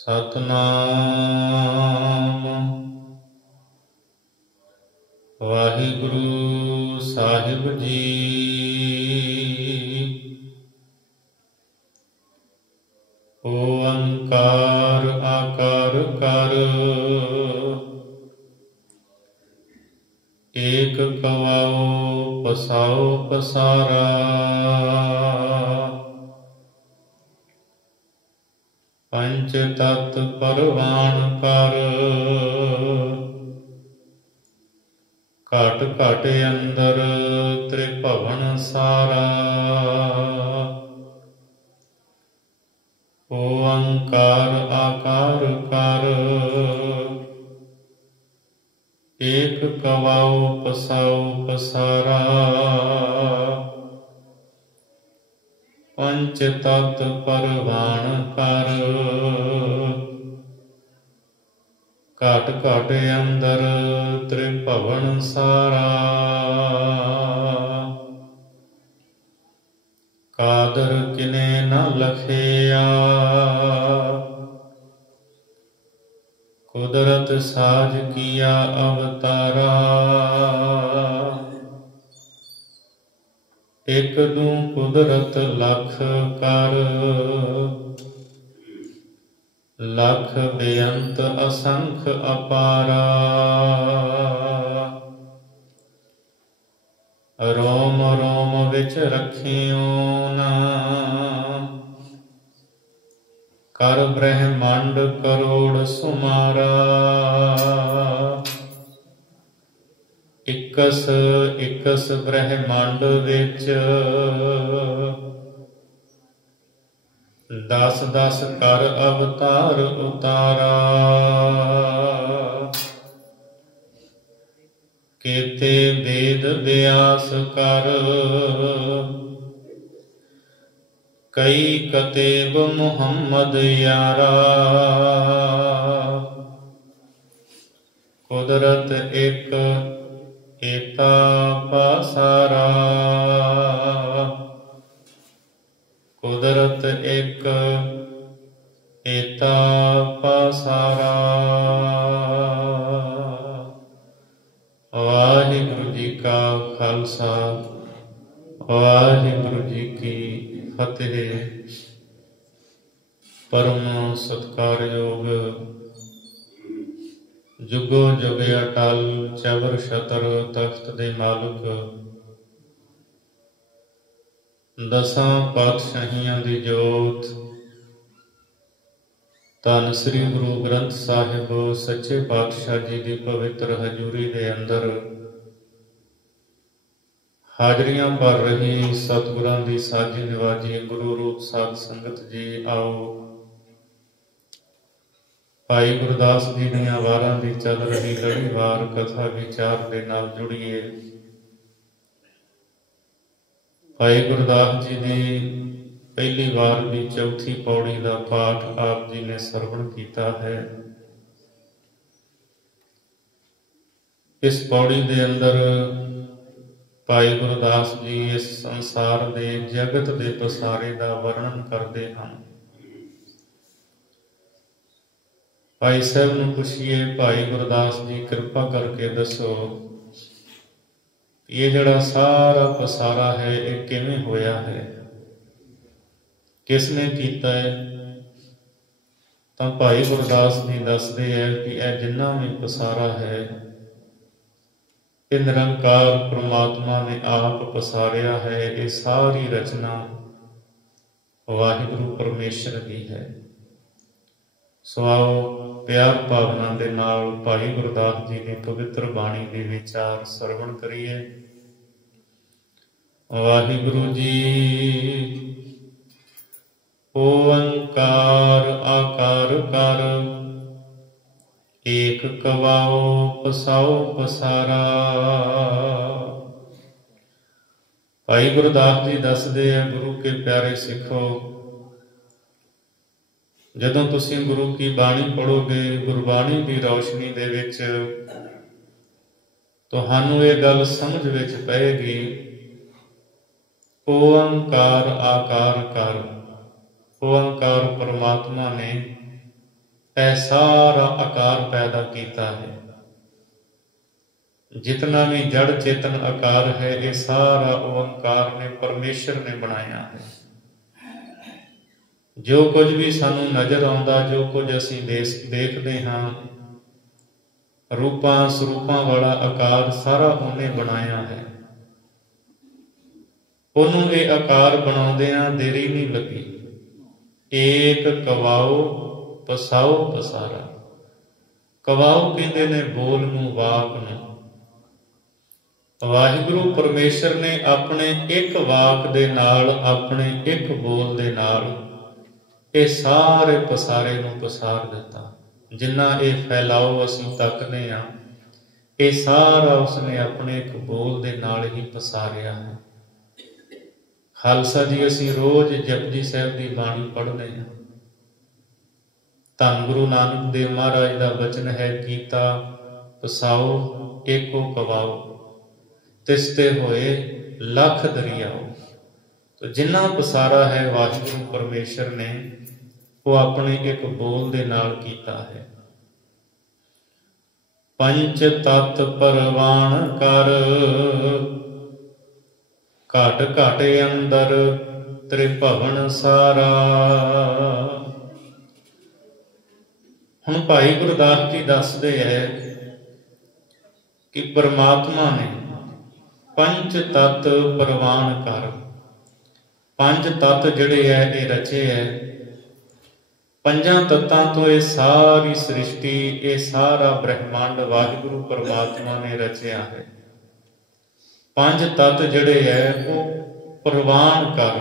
ਸਤਨਾਮ ਵਾਹਿਗੁਰੂ ਸਾਹਿਬ ਜੀ। ਓੰਕਾਰ ਆਕਾਰ ਕਰ, ਏਕ ਕਵਾਉ ਪਸਾਉ ਪਸਾਰਾ। ਪੰਚ ਤਤ ਪਰਵਾਣ ਕਰ, ਘਟ ਘਟ ਅੰਦਰ ਤ੍ਰਿਭਵਨ ਸਾਰਾ। ਓੰਕਾਰ ਆਕਾਰ ਕਰ, ਏਕ ਕਵਾਉ ਪਸਾਉ ਪਸਾਰਾ। ਪੰਚ ਤਤ ਪਰਵਾਣ ਕਰ, ਘਟ ਘਟ ਅੰਦਰ ਤ੍ਰਿਭਵਨ ਸਾਰਾ। ਕਾਦਰ ਕਿਨੇ ਨ ਲਖਿਆ, ਕੁਦਰਤ ਸਾਜ ਕੀਆ ਅਵਤਾਰਾ। ਇਕ ਦੂ ਕੁਦਰਤ ਲਖ ਕਰ, ਲਖ ਬੇਅੰਤ ਅਸੰਖ ਅਪਾਰਾ। ਰੋਮ ਰੋਮ ਵਿੱਚ ਰਖਿਓ ਨਾ, ਕਰ ਬ੍ਰਹਮੰਡ ਕਰੋੜ ਸੁਮਾਰਾ। ਇਕਸ ਇਕਸ ਬ੍ਰਹਮੰਡ ਵਿੱਚ, ਦਸ ਦਸ ਕਰ ਅਵਤਾਰ ਉਤਾਰਾ। ਕੇਤੇ ਵੇਦ ਵਿਆਸ ਕਰ, ਕਈ ਕਤੇਬ ਮੁਹੰਮਦ ਯਾਰਾ। ਕੁਦਰਤ ਇੱਕ ਏਤਾ ਪਾਸਾਰਾ, ਕੁਦਰਤ ਇੱਕ ਏਤਾ ਪਾਸਾਰਾ। ਵਾਹਿਗੁਰੂ ਜੀ ਕਾ ਖਾਲਸਾ, ਵਾਹਿਗੁਰੂ ਜੀ ਕੀ ਫਤਿਹ। ਪਰਮ ਸਤਿਕਾਰਯੋਗ, ਜੁਗੋ ਜੁਗ ਅਟਲ ਚਵਰ ਛਤਰ ਤਖਤ ਦੇ ਮਾਲਕ, ਦਸਾਂ ਪਾਤਸ਼ਾਹੀਆਂ ਦੀ ਜੋਤ, ਧੰਨ ਸ੍ਰੀ ਗੁਰੂ ਗ੍ਰੰਥ ਸਾਹਿਬ ਸੱਚੇ ਪਾਤਸ਼ਾਹ ਜੀ ਦੀ ਪਵਿੱਤਰ ਹਜ਼ੂਰੀ ਦੇ ਅੰਦਰ ਹਾਜ਼ਰੀਆਂ ਭਰ ਰਹੀ ਸਤਿਗੁਰਾਂ ਦੀ ਸਾਜੀ ਨਿਵਾਜੀ ਗੁਰੂ ਰੂਪ ਸਾਧ ਸੰਗਤ ਜੀ, ਆਓ ਭਾਈ ਗੁਰਦਾਸ ਜੀ ਦੀਆਂ ਵਾਰਾਂ ਦੀ ਚੱਲ ਰਹੀ ਲੜੀਵਾਰ ਕਥਾ ਵਿਚਾਰ ਦੇ ਨਾਲ ਜੁੜੀਏ। ਭਾਈ ਗੁਰਦਾਸ ਜੀ ਦੀ ਪਹਿਲੀ ਵਾਰ ਦੀ ਚੌਥੀ ਪੌੜੀ ਦਾ ਪਾਠ ਆਪ ਜੀ ਨੇ ਸਰਵਣ ਕੀਤਾ ਹੈ। ਇਸ ਪੌੜੀ ਦੇ ਅੰਦਰ ਭਾਈ ਗੁਰਦਾਸ ਜੀ ਇਸ ਸੰਸਾਰ ਦੇ ਜਗਤ ਦੇ ਪਸਾਰੇ ਦਾ ਵਰਣਨ ਕਰਦੇ ਹਨ। ਭਾਈ ਸਾਹਿਬ ਨੂੰ ਪੁੱਛੀਏ, ਭਾਈ ਗੁਰਦਾਸ ਜੀ ਕਿਰਪਾ ਕਰਕੇ ਦੱਸੋ, ਇਹ ਜਿਹੜਾ ਸਾਰਾ ਪਸਾਰਾ ਹੈ ਇਹ ਕਿਵੇਂ ਹੋਇਆ ਹੈ, ਕਿਸ ਨੇ ਕੀਤਾ ਹੈ? ਤਾਂ ਭਾਈ ਗੁਰਦਾਸ ਜੀ ਦੱਸਦੇ ਹੈ ਕਿ ਇਹ ਜਿੰਨਾ ਵੀ ਪਸਾਰਾ ਹੈ ਇਹ ਨਿਰੰਕਾਰ ਪ੍ਰਮਾਤਮਾ ਨੇ ਆਪ ਪਸਾਰਿਆ ਹੈ। ਇਹ ਸਾਰੀ ਰਚਨਾ ਵਾਹਿਗੁਰੂ ਪਰਮੇਸ਼ਰ ਦੀ ਹੈ। ਸੋ ਆਓ ਪਿਆਰ ਭਾਵਨਾ ਦੇ ਨਾਲ ਭਾਈ ਗੁਰਦਾਸ ਜੀ ਦੀ ਪਵਿੱਤਰ ਬਾਣੀ ਦੇ ਵਿਚਾਰ ਸਰਵਣ ਕਰੀਏ। ਵਾਹਿਗੁਰੂ ਜੀ। ਓੰਕਾਰ ਆਕਾਰ ਕਰ, ਏਕ ਕਵਾਉ ਪਸਾਉ ਪਸਾਰਾ। ਭਾਈ ਗੁਰਦਾਸ ਜੀ ਦੱਸਦੇ ਆ, ਗੁਰੂ ਕੇ ਪਿਆਰੇ ਸਿੱਖੋ, ਜਦੋਂ ਤੁਸੀਂ ਗੁਰੂ ਕੀ ਬਾਣੀ ਪੜ੍ਹੋਗੇ, ਗੁਰਬਾਣੀ ਦੀ ਰੌਸ਼ਨੀ ਦੇ ਵਿੱਚ ਤੁਹਾਨੂੰ ਇਹ ਗੱਲ ਸਮਝ ਵਿੱਚ ਪਏਗੀ, ਓੰਕਾਰ ਆਕਾਰ ਕਰ। ਓੰਕਾਰ ਪਰਮਾਤਮਾ ਨੇ ਇਹ ਸਾਰਾ ਆਕਾਰ ਪੈਦਾ ਕੀਤਾ ਹੈ। जितना भी जड़ चेतन आकार है ये सारा ओंकार ने परमेश्वर ने बनाया है। जो कुछ भी सानू नजर आउंदा, जो कुछ असीं देखते हाँ, रूपां स्वरूपां वाला आकार सारा उन्हें बनाया है। ਉਹਨੂੰ ਇਹ ਆਕਾਰ ਬਣਾਉਂਦਿਆਂ ਦੇਰੀ ਨਹੀਂ ਲੱਗੀ। ਏਕ ਕਵਾਓ ਪਸਾਓ ਪਸਾਰਾ। ਕਵਾਓ ਕਹਿੰਦੇ ਨੇ ਬੋਲ ਨੂੰ, ਵਾਕ ਨੂੰ। ਵਾਹਿਗੁਰੂ ਪਰਮੇਸ਼ਰ ਨੇ ਆਪਣੇ ਇੱਕ ਵਾਕ ਦੇ ਨਾਲ, ਆਪਣੇ ਇੱਕ ਬੋਲ ਦੇ ਨਾਲ ਇਹ ਸਾਰੇ ਪਸਾਰੇ ਨੂੰ ਪਸਾਰ ਦਿੱਤਾ। ਜਿੰਨਾ ਇਹ ਫੈਲਾਓ ਅਸੀਂ ਤੱਕਦੇ ਹਾਂ, ਇਹ ਸਾਰਾ ਉਸਨੇ ਆਪਣੇ ਇੱਕ ਬੋਲ ਦੇ ਨਾਲ ਹੀ ਪਸਾਰਿਆ ਹੈ। ਖਾਲਸਾ ਜੀ, ਅਸੀਂ ਰੋਜ਼ ਜਪਜੀ ਸਾਹਿਬ ਦੀ ਬਾਣੀ ਪੜ੍ਹਦੇ ਹਾਂ। ਧੰਨ ਗੁਰੂ ਨਾਨਕ ਦੇਵ ਮਹਾਰਾਜ ਦਾ ਬਚਨ ਹੈ, ਕੀਤਾ ਪਸਾਓ ਏਕੋ ਕਵਾਓ, ਤਿਸ ਤੇ ਹੋਏ ਲੱਖ ਦਰਿਆਓ। ਤੋ ਜਿੰਨਾ ਪਸਾਰਾ ਹੈ ਵਾਹਿਗੁਰੂ ਪਰਮੇਸ਼ਰ ਨੇ, ਉਹ ਆਪਣੇ ਇੱਕ ਬੋਲ ਦੇ ਨਾਲ ਕੀਤਾ ਹੈ। ਪੰਚ ਤਤ ਪਰਵਾਨ ਕਰ, ਘਟ ਘਟ ਅੰਦਰ ਤ੍ਰਿਭਵਨ ਸਾਰਾ। ਹੁਣ ਭਾਈ ਗੁਰਦਾਸ ਜੀ ਦੱਸਦੇ ਹੈ ਕਿ ਪਰਮਾਤਮਾ ਨੇ ਪੰਜ ਤਤ ਪਰਵਾਨ ਕਰ, ਪੰਜ ਤਤ ਜਿਹੜੇ ਹੈ ਇਹ ਰਚੇ ਹੈ। ਪੰਜਾਂ ਤੱਤਾਂ ਤੋਂ ਇਹ ਸਾਰੀ ਸ੍ਰਿਸ਼ਟੀ, ਇਹ ਸਾਰਾ ਬ੍ਰਹਿਮੰਡ ਵਾਹਿਗੁਰੂ ਪਰਮਾਤਮਾ ਨੇ ਰਚਿਆ ਹੈ। ਪੰਜ ਤੱਤ ਜਿਹੜੇ ਹੈ ਉਹ ਪ੍ਰਵਾਨ ਕਰ।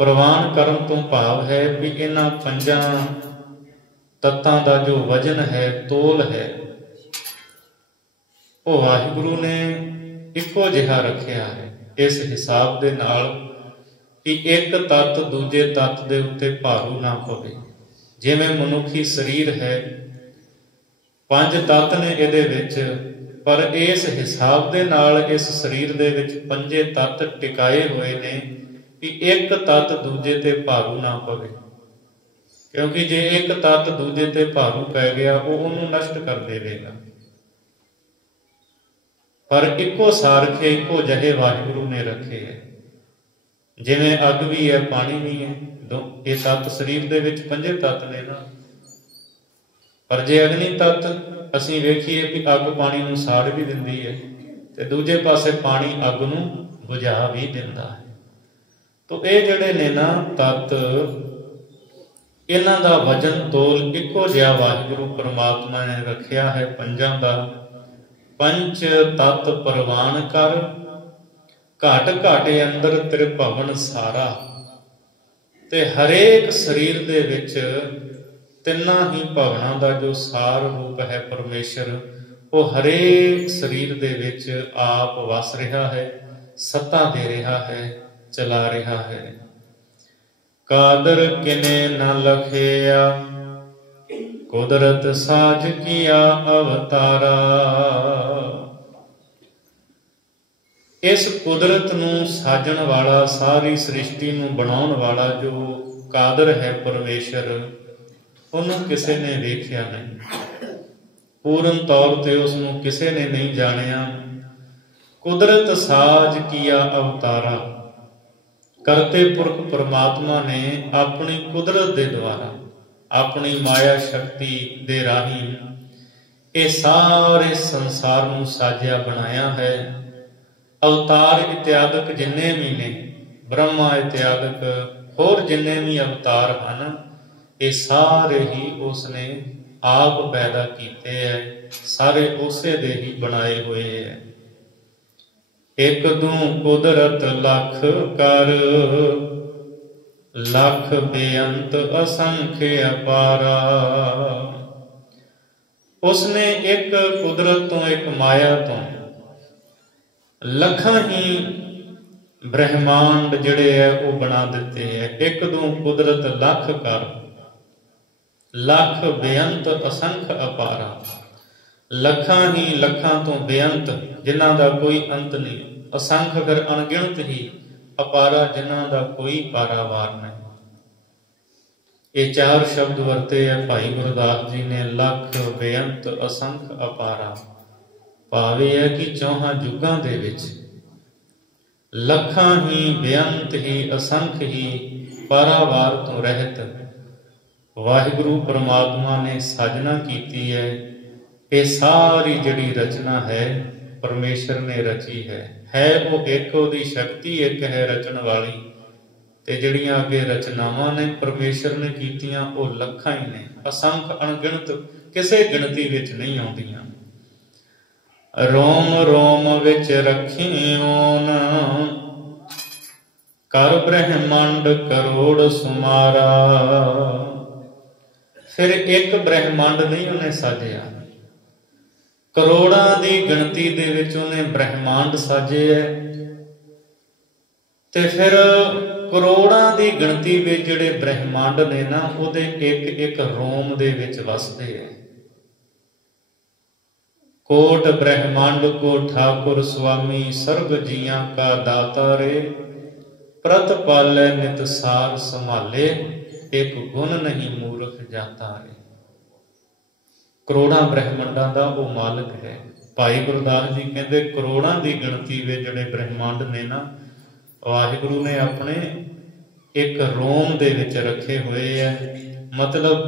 ਪ੍ਰਵਾਨ ਕਰਨ ਤੋਂ ਭਾਵ ਹੈ ਵੀ ਇਹਨਾਂ ਪੰਜਾਂ ਤੱਤਾਂ ਦਾ ਜੋ ਵਜਨ ਹੈ, ਤੋਲ ਹੈ, ਉਹ ਵਾਹਿਗੁਰੂ ਨੇ ਇੱਕੋ ਜਿਹਾ ਰੱਖਿਆ ਹੈ। ਇਸ ਹਿਸਾਬ ਦੇ ਨਾਲ ਕਿ ਇੱਕ ਤੱਤ ਦੂਜੇ ਤੱਤ ਦੇ ਉੱਤੇ ਭਾਰੂ ਨਾ ਪਵੇ। ਜਿਵੇਂ ਮਨੁੱਖੀ ਸਰੀਰ ਹੈ, ਪੰਜ ਤੱਤ ਨੇ ਇਹਦੇ ਵਿੱਚ, ਪਰ ਇਸ ਹਿਸਾਬ ਦੇ ਨਾਲ ਇਸ ਸਰੀਰ ਦੇ ਵਿੱਚ ਪੰਜੇ ਤੱਤ ਟਿਕਾਏ ਹੋਏ ਨੇ ਕਿ ਇੱਕ ਤੱਤ ਦੂਜੇ ਤੇ ਭਾਰੂ ਨਾ ਪਵੇ। ਕਿਉਂਕਿ ਜੇ ਇੱਕ ਤੱਤ ਦੂਜੇ ਤੇ ਭਾਰੂ ਪੈ ਗਿਆ, ਉਹ ਉਹਨੂੰ ਨਸ਼ਟ ਕਰ ਦੇਵੇਗਾ। ਪਰ ਇੱਕੋ ਸਾਰਖੇ, ਇੱਕੋ ਜਿਹੇ ਵਾਹਿਗੁਰੂ ਨੇ ਰੱਖੇ ਹੈ। ਜਿਵੇਂ ਅੱਗ ਵੀ ਹੈ, ਪਾਣੀ ਵੀ ਹੈ, ਇਹ ਤੱਤ ਸਰੀਰ ਦੇ ਵਿੱਚ ਪੰਜੇ ਤੱਤ ਨੇ ਨਾ। ਪਰ ਜੇ ਅਗਨੀ ਤੱਤ ਅਸੀਂ ਵੇਖੀਏ ਕਿ ਅੱਗ ਪਾਣੀ ਨੂੰ ਸਾੜ ਵੀ ਦਿੰਦੀ ਹੈ, ਤੇ ਦੂਜੇ ਪਾਸੇ ਪਾਣੀ ਅੱਗ ਨੂੰ ਬੁਝਾ ਵੀ ਦਿੰਦਾ ਹੈ। ਤੋ ਇਹ ਜਿਹੜੇ ਨੇ ਨਾ ਤੱਤ, ਇਹਨਾਂ ਦਾ ਵਜਨ ਤੋਲ ਇੱਕੋ ਜਿਹਾ ਵਾਹਿਗੁਰੂ ਪਰਮਾਤਮਾ ਨੇ ਰੱਖਿਆ ਹੈ ਪੰਜਾਂ ਦਾ। ਪੰਚ ਤਤ ਪ੍ਰਵਾਨ ਕਰ, ਘਟ ਘਟ ਅੰਦਰ ਤ੍ਰਿਭਵਨ ਸਾਰਾ। ਤੇ ਹਰੇਕ ਸਰੀਰ ਦੇ ਵਿੱਚ ਤਿੰਨਾਂ ਹੀ ਭਵਨਾਂ ਦਾ ਜੋ ਸਾਰ ਰੂਪ ਹੈ ਪਰਮੇਸ਼ਰ, ਉਹ ਹਰੇਕ ਸਰੀਰ ਦੇ ਵਿੱਚ ਆਪ ਵਸ ਰਿਹਾ ਹੈ, ਸੱਤਾ ਦੇ ਰਿਹਾ ਹੈ, ਚਲਾ ਰਿਹਾ ਹੈ। ਕਾਦਰ ਕਿਨੇ ਨ ਲਖਿਆ, ਕੁਦਰਤ ਸਾਜ ਕੀਆ ਅਵਤਾਰਾ। ਇਸ ਕੁਦਰਤ ਨੂੰ ਸਾਜਣ ਵਾਲਾ, ਸਾਰੀ ਸ੍ਰਿਸ਼ਟੀ ਨੂੰ ਬਣਾਉਣ ਵਾਲਾ ਜੋ ਕਾਦਰ ਹੈ ਪਰਮੇਸ਼ਰ, ਉਹਨੂੰ ਕਿਸੇ ਨੇ ਵੇਖਿਆ ਨਹੀਂ। ਪੂਰਨ ਤੌਰ ਤੇ ਉਸ ਨੂੰ ਕਿਸੇ ਨੇ ਨਹੀਂ ਜਾਣਿਆ। ਕੁਦਰਤ ਸਾਜ ਕੀਆ ਅਵਤਾਰਾ। ਕਰਤੇ ਪੁਰਖ ਪਰਮਾਤਮਾ ਨੇ ਆਪਣੀ ਕੁਦਰਤ ਦੇ ਦੁਆਰਾ, ਆਪਣੀ ਮਾਇਆ ਸ਼ਕਤੀ ਦੇ ਰਾਹੀਂ ਇਹ ਸਾਰੇ ਸੰਸਾਰ ਨੂੰ ਸਾਜਿਆ ਬਣਾਇਆ ਹੈ। ਅਵਤਾਰ ਇਤਿਆਦਿਕ ਜਿੰਨੇ ਵੀ ਨੇ, ਬ੍ਰਹਮਾ ਇਤਿਆਦਿਕ ਹੋਰ ਜਿੰਨੇ ਵੀ ਅਵਤਾਰ ਹਨ, ਇਹ ਸਾਰੇ ਹੀ ਉਸਨੇ ਆਪ ਪੈਦਾ ਕੀਤੇ ਹੈ, ਸਾਰੇ ਉਸੇ ਦੇ ਹੀ ਬਣਾਏ ਹੋਏ ਹੈ। ਇੱਕ ਦੂ ਕੁਦਰਤ ਲੱਖ ਕਰ, ਲੱਖ ਬੇਅੰਤ ਅਸੰਖ ਅਪਾਰਾ। ਉਸਨੇ ਇੱਕ ਕੁਦਰਤ ਤੋਂ, ਇੱਕ ਮਾਇਆ ਤੋਂ ਲੱਖਾਂ ਹੀ ਬ੍ਰਹਿਮੰਡ ਜਿਹੜੇ ਹੈ ਉਹ ਬਣਾ ਦਿੱਤੇ ਹੈ। ਇੱਕ ਦੂ ਕੁਦਰਤ ਲੱਖ ਕਰ, ਲੱਖ ਬੇਅੰਤ ਅਸੰਖ ਅਪਾਰਾ। ਲੱਖਾਂ ਹੀ ਲੱਖਾਂ ਤੋਂ ਬੇਅੰਤ, ਜਿਨ੍ਹਾਂ ਦਾ ਕੋਈ ਅੰਤ ਨਹੀਂ। ਅਸੰਖ ਅਗਰ ਅਣਗਿਣਤ ਹੀ, ਅਪਾਰਾ ਜਿਨ੍ਹਾਂ ਦਾ ਕੋਈ ਪਾਰਾਵਾਰ ਨਹੀਂ। ਇਹ ਚਾਰ ਸ਼ਬਦ ਵਰਤੇ ਹੈ ਭਾਈ ਗੁਰਦਾਸ ਜੀ ਨੇ। ਲੱਖ ਬੇਅੰਤ ਅਸੰਖ ਅਪਾਰਾ, ਭਾਵ ਇਹ ਹੈ ਕਿ ਚੌਹਾਂ ਯੁੱਗਾਂ ਦੇ ਵਿੱਚ ਲੱਖਾਂ ਹੀ, ਬੇਅੰਤ ਹੀ, ਅਸੰਖ ਹੀ, ਪਾਰਾਵਾਰ ਤੋਂ ਰਹਿਤ ਵਾਹਿਗੁਰੂ ਪਰਮਾਤਮਾ ਨੇ ਸਾਜਨਾ ਕੀਤੀ ਹੈ। ਇਹ ਸਾਰੀ ਜਿਹੜੀ ਰਚਨਾ ਹੈ ਪਰਮੇਸ਼ਰ ਨੇ ਰਚੀ ਹੈ ਉਹ ਇੱਕ, ਉਹਦੀ ਸ਼ਕਤੀ ਇੱਕ ਹੈ ਰਚਣ ਵਾਲੀ। ਤੇ ਜਿਹੜੀਆਂ ਅੱਗੇ ਰਚਨਾਵਾਂ ਨੇ ਪਰਮੇਸ਼ਰ ਨੇ ਕੀਤੀਆਂ ਉਹ ਲੱਖਾਂ ਹੀ ਨੇ, ਅਸੰਖ, ਅਣਗਿਣਤ, ਕਿਸੇ ਗਿਣਤੀ ਵਿੱਚ ਨਹੀਂ ਆਉਂਦੀਆਂ। ਰੋਮ ਰੋਮ ਵਿੱਚ ਰੱਖੀ ਓਨ, ਕਰ ਬ੍ਰਹਿਮੰਡ ਕਰੋੜ ਸੁਮਾਰਾ। ਫਿਰ ਇੱਕ ਬ੍ਰਹਿਮੰਡ ਨਹੀਂ ਉਹਨੇ ਸਾਜਿਆ, ਕਰੋੜਾਂ ਦੀ ਗਿਣਤੀ ਦੇ ਵਿੱਚ ਉਹਨੇ ਬ੍ਰਹਿਮੰਡ ਸਾਜੇ ਹੈ। ਤੇ ਫਿਰ ਕਰੋੜਾਂ ਦੀ ਗਿਣਤੀ ਵਿੱਚ ਜਿਹੜੇ ਬ੍ਰਹਿਮੰਡ ਨੇ ਨਾ, ਉਹਦੇ ਇੱਕ ਇੱਕ ਰੋਮ ਦੇ ਵਿੱਚ ਵਸਦੇ ਹੈ। ਕੋਟ ਬ੍ਰਹਿਮੰਡ ਕੋ ਠਾਕੁਰ ਸੁਆਮੀ, ਸਰਬ ਜੀਆਂ ਕਾ ਦਾਤਾ ਰੇ। ਪ੍ਰਤ ਪਾਲੈ ਨਿਤ ਸਾਰ ਸੰਭਾਲੇ, ਇੱਕ ਗੁਣ ਨਹੀਂ ਮੂਰਖ ਜਾਤਾ ਰੇ। ਕਰੋੜਾਂ ਬ੍ਰਹਿਮੰਡਾਂ ਦਾ ਉਹ ਮਾਲਕ ਹੈ। ਭਾਈ ਗੁਰਦਾਸ ਜੀ ਕਹਿੰਦੇ ਕਰੋੜਾਂ ਦੀ ਗਿਣਤੀ ਵਿੱਚ ਜਿਹੜੇ ਬ੍ਰਹਿਮੰਡ ਨੇ ਨਾ, ਵਾਹਿਗੁਰੂ ਨੇ ਆਪਣੇ ਇੱਕ ਰੋਮ ਦੇ ਵਿੱਚ ਰੱਖੇ ਹੋਏ ਹੈ। ਮਤਲਬ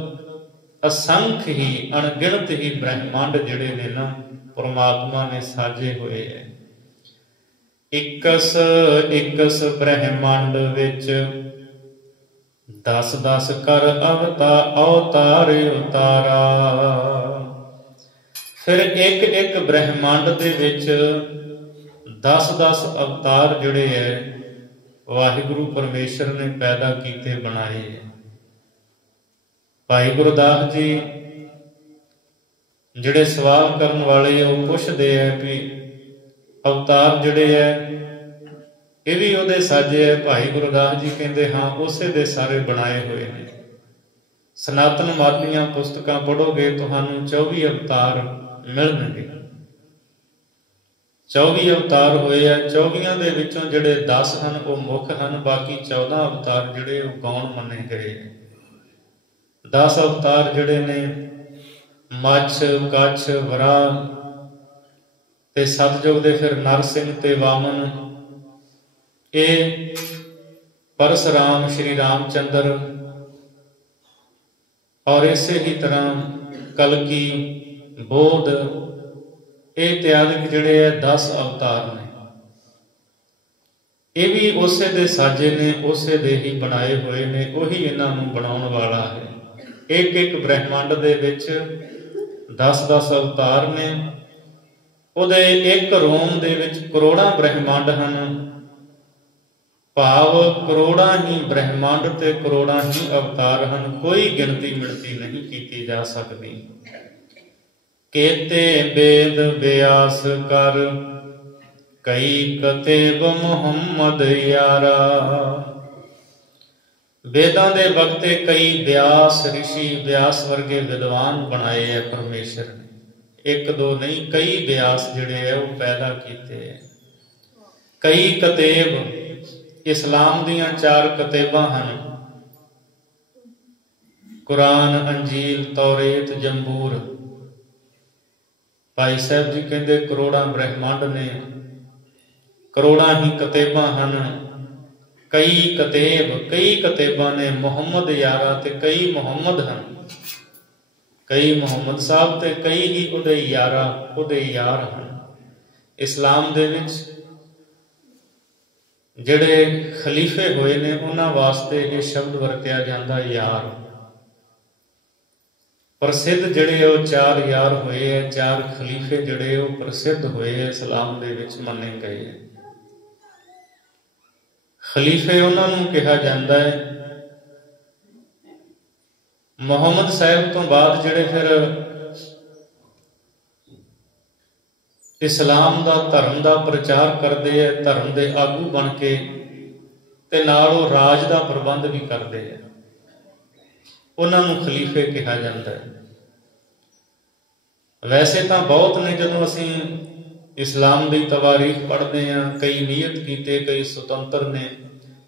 ਅਸੰਖ ਹੀ, ਅਣਗਿਣਤ ਹੀ ਬ੍ਰਹਿਮੰਡ ਜਿਹੜੇ ਨੇ ਨਾ ਪਰਮਾਤਮਾ ਨੇ ਸਾਜੇ ਹੋਏ ਹੈ। ਇਕਸ ਇਕਸ ਬ੍ਰਹਿਮੰਡ ਵਿੱਚ 10-10 ਕਰ ਅਵਤਾਰ ਉਤਾਰਾ। ਫਿਰ ਇੱਕ ਇੱਕ ਬ੍ਰਹਿਮੰਡ ਦੇ ਵਿੱਚ 10-10 ਅਵਤਾਰ ਜਿਹੜੇ ਹੈ ਵਾਹਿਗੁਰੂ ਪਰਮੇਸ਼ਰ ਨੇ ਪੈਦਾ ਕੀਤੇ, ਬਣਾਏ ਹੈ। ਭਾਈ ਗੁਰਦਾਸ ਜੀ ਜਿਹੜੇ ਸਵਾਲ ਕਰਨ ਵਾਲੇ ਉਹ ਪੁੱਛਦੇ ਹੈ ਵੀ ਅਵਤਾਰ ਜਿਹੜੇ ਹੈ ਇਹ ਵੀ ਉਹਦੇ ਸਾਜੇ ਹੈ? ਭਾਈ ਗੁਰਦਾਸ ਜੀ ਕਹਿੰਦੇ ਹਾਂ, ਉਸੇ ਦੇ ਸਾਰੇ ਬਣਾਏ ਹੋਏ ਨੇ। ਸਨਾਤਨ ਮਤ ਦੀਆਂ ਪੁਸਤਕਾਂ ਪੜ੍ਹੋਗੇ ਤੁਹਾਨੂੰ 24 ਅਵਤਾਰ ਮਿਲਣਗੇ। 24 ਅਵਤਾਰ ਹੋਏ ਆ। 24 ਦੇ ਵਿੱਚੋਂ ਜਿਹੜੇ 10 ਹਨ ਉਹ ਮੁੱਖ ਹਨ, ਬਾਕੀ 14 ਅਵਤਾਰ ਜਿਹੜੇ ਉਹ ਗੌਣ ਮੰਨੇ ਗਏ। 10 ਅਵਤਾਰ ਜਿਹੜੇ ਨੇ ਮੱਛ, ਕੱਛ, ਵਰਾਹ ਤੇ ਸਤਜੁਗ ਦੇ ਫਿਰ ਨਰਸਿੰਘ ਤੇ ਵਾਮਨ, ਇਹ ਪਰਸਰਾਮ, ਸ਼੍ਰੀ ਰਾਮਚੰਦਰ, ਔਰ ਇਸੇ ਹੀ ਤਰ੍ਹਾਂ ਕਲਕੀ, ਬੋਧ, ਇਹ ਇਤਿਆਦਿਕ ਜਿਹੜੇ ਹੈ 10 ਅਵਤਾਰ ਨੇ। ਇਹ ਵੀ ਉਸੇ ਦੇ ਸਾਜੇ ਨੇ, ਉਸੇ ਦੇ ਹੀ ਬਣਾਏ ਹੋਏ ਨੇ, ਉਹੀ ਇਹਨਾਂ ਨੂੰ ਬਣਾਉਣ ਵਾਲਾ ਹੈ। ਇੱਕ ਇੱਕ ਬ੍ਰਹਿਮੰਡ ਦੇ ਵਿੱਚ 10-10 ਅਵਤਾਰ ਨੇ। ਉਹਦੇ ਇੱਕ ਰੋਮ ਦੇ ਵਿੱਚ ਕਰੋੜਾਂ ਬ੍ਰਹਿਮੰਡ ਹਨ, ਭਾਵ ਕਰੋੜਾਂ ਹੀ ਬ੍ਰਹਿਮੰਡ ਤੇ ਕਰੋੜਾਂ ਹੀ ਅਵਤਾਰ ਹਨ। ਕੋਈ ਗਿਣਤੀ ਮਿਣਤੀ ਨਹੀਂ ਕੀਤੀ ਜਾ ਸਕਦੀ। ਕੇਤੇ ਬੇਦ ਬਿਆਸ ਕਰ, ਕਈ ਕਤੇਬ ਮੁਹੰਮਦ ਯਾਰਾ। ਵੇਦਾਂ ਦੇ ਵਕਤੇ ਕਈ ਬਿਆਸ ਰਿਸ਼ੀ, ਬਿਆਸ ਵਰਗੇ ਵਿਦਵਾਨ ਬਣਾਏ ਹੈ ਪਰਮੇਸ਼ਰ ਨੇ। ਇੱਕ ਦੋ ਨਹੀਂ, ਕਈ ਬਿਆਸ ਜਿਹੜੇ ਹੈ ਉਹ ਪੈਦਾ ਕੀਤੇ ਹੈ। ਕਈ ਕਤੇਬ, ਇਸਲਾਮ ਦੀਆਂ 4 ਕਤੇਬਾਂ ਹਨ, ਕੁਰਾਨ, ਅੰਜੀਲ, ਤੌਰੇਤ, ਜੰਬੂਰ। ਭਾਈ ਸਾਹਿਬ ਜੀ ਕਹਿੰਦੇ ਕਰੋੜਾਂ ਬ੍ਰਹਿਮੰਡ ਨੇ, ਕਰੋੜਾਂ ਹੀ ਕਤੇਬਾਂ ਹਨ। ਕਈ ਕਤੇਬ, ਕਈ ਕਤੇਬਾਂ ਨੇ। ਮੁਹੰਮਦ ਯਾਰਾ, ਤੇ ਕਈ ਮੁਹੰਮਦ ਹਨ। ਕਈ ਮੁਹੰਮਦ ਸਾਹਿਬ ਤੇ ਕਈ ਹੀ ਉਹਦੇ ਯਾਰਾ, ਉਹਦੇ ਯਾਰ ਹਨ। ਇਸਲਾਮ ਦੇ ਵਿੱਚ ਜਿਹੜੇ ਖਲੀਫੇ ਹੋਏ ਨੇ ਉਹਨਾਂ ਵਾਸਤੇ ਇਹ ਸ਼ਬਦ ਵਰਤਿਆ ਜਾਂਦਾ ਯਾਰ। ਪ੍ਰਸਿੱਧ ਜਿਹੜੇ ਉਹ 4 ਯਾਰ ਹੋਏ ਹੈ, 4 ਖਲੀਫੇ ਜਿਹੜੇ ਉਹ ਪ੍ਰਸਿੱਧ ਹੋਏ ਹੈ, ਇਸਲਾਮ ਦੇ ਵਿੱਚ ਮੰਨੇ ਗਏ ਹੈ। ਖਲੀਫੇ ਉਹਨਾਂ ਨੂੰ ਕਿਹਾ ਜਾਂਦਾ ਹੈ। ਮੁਹੰਮਦ ਸਾਹਿਬ ਤੋਂ ਬਾਅਦ ਜਿਹੜੇ ਫਿਰ ਇਸਲਾਮ ਦਾ, ਧਰਮ ਦਾ ਪ੍ਰਚਾਰ ਕਰਦੇ ਹੈ, ਧਰਮ ਦੇ ਆਗੂ ਬਣ ਕੇ, ਤੇ ਨਾਲ ਉਹ ਰਾਜ ਦਾ ਪ੍ਰਬੰਧ ਵੀ ਕਰਦੇ ਹੈ, ਉਹਨਾਂ ਨੂੰ ਖਲੀਫੇ ਕਿਹਾ ਜਾਂਦਾ ਹੈ। ਵੈਸੇ ਤਾਂ ਬਹੁਤ ਨੇ। ਜਦੋਂ ਅਸੀਂ ਇਸਲਾਮ ਦੀ ਤਵਾਰੀਖ ਪੜ੍ਹਦੇ ਹਾਂ, ਕਈ ਨਿਯਤ ਕੀਤੇ, ਕਈ ਸੁਤੰਤਰ ਨੇ,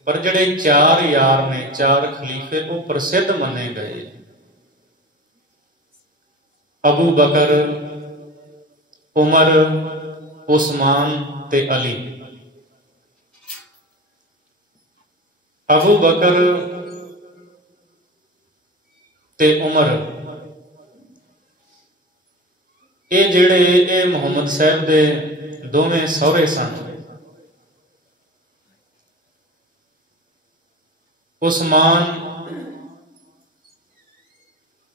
पर ਜਿਹੜੇ 4 यार ने 4 खलीफे वो प्रसिद्ध मने गए। अबू बकर, उमर, उस्मान ते अली। अबू बकर ते उमर ये जिहड़े ये मुहम्मद साहब दे दोवें सहुरे सन। उस्मान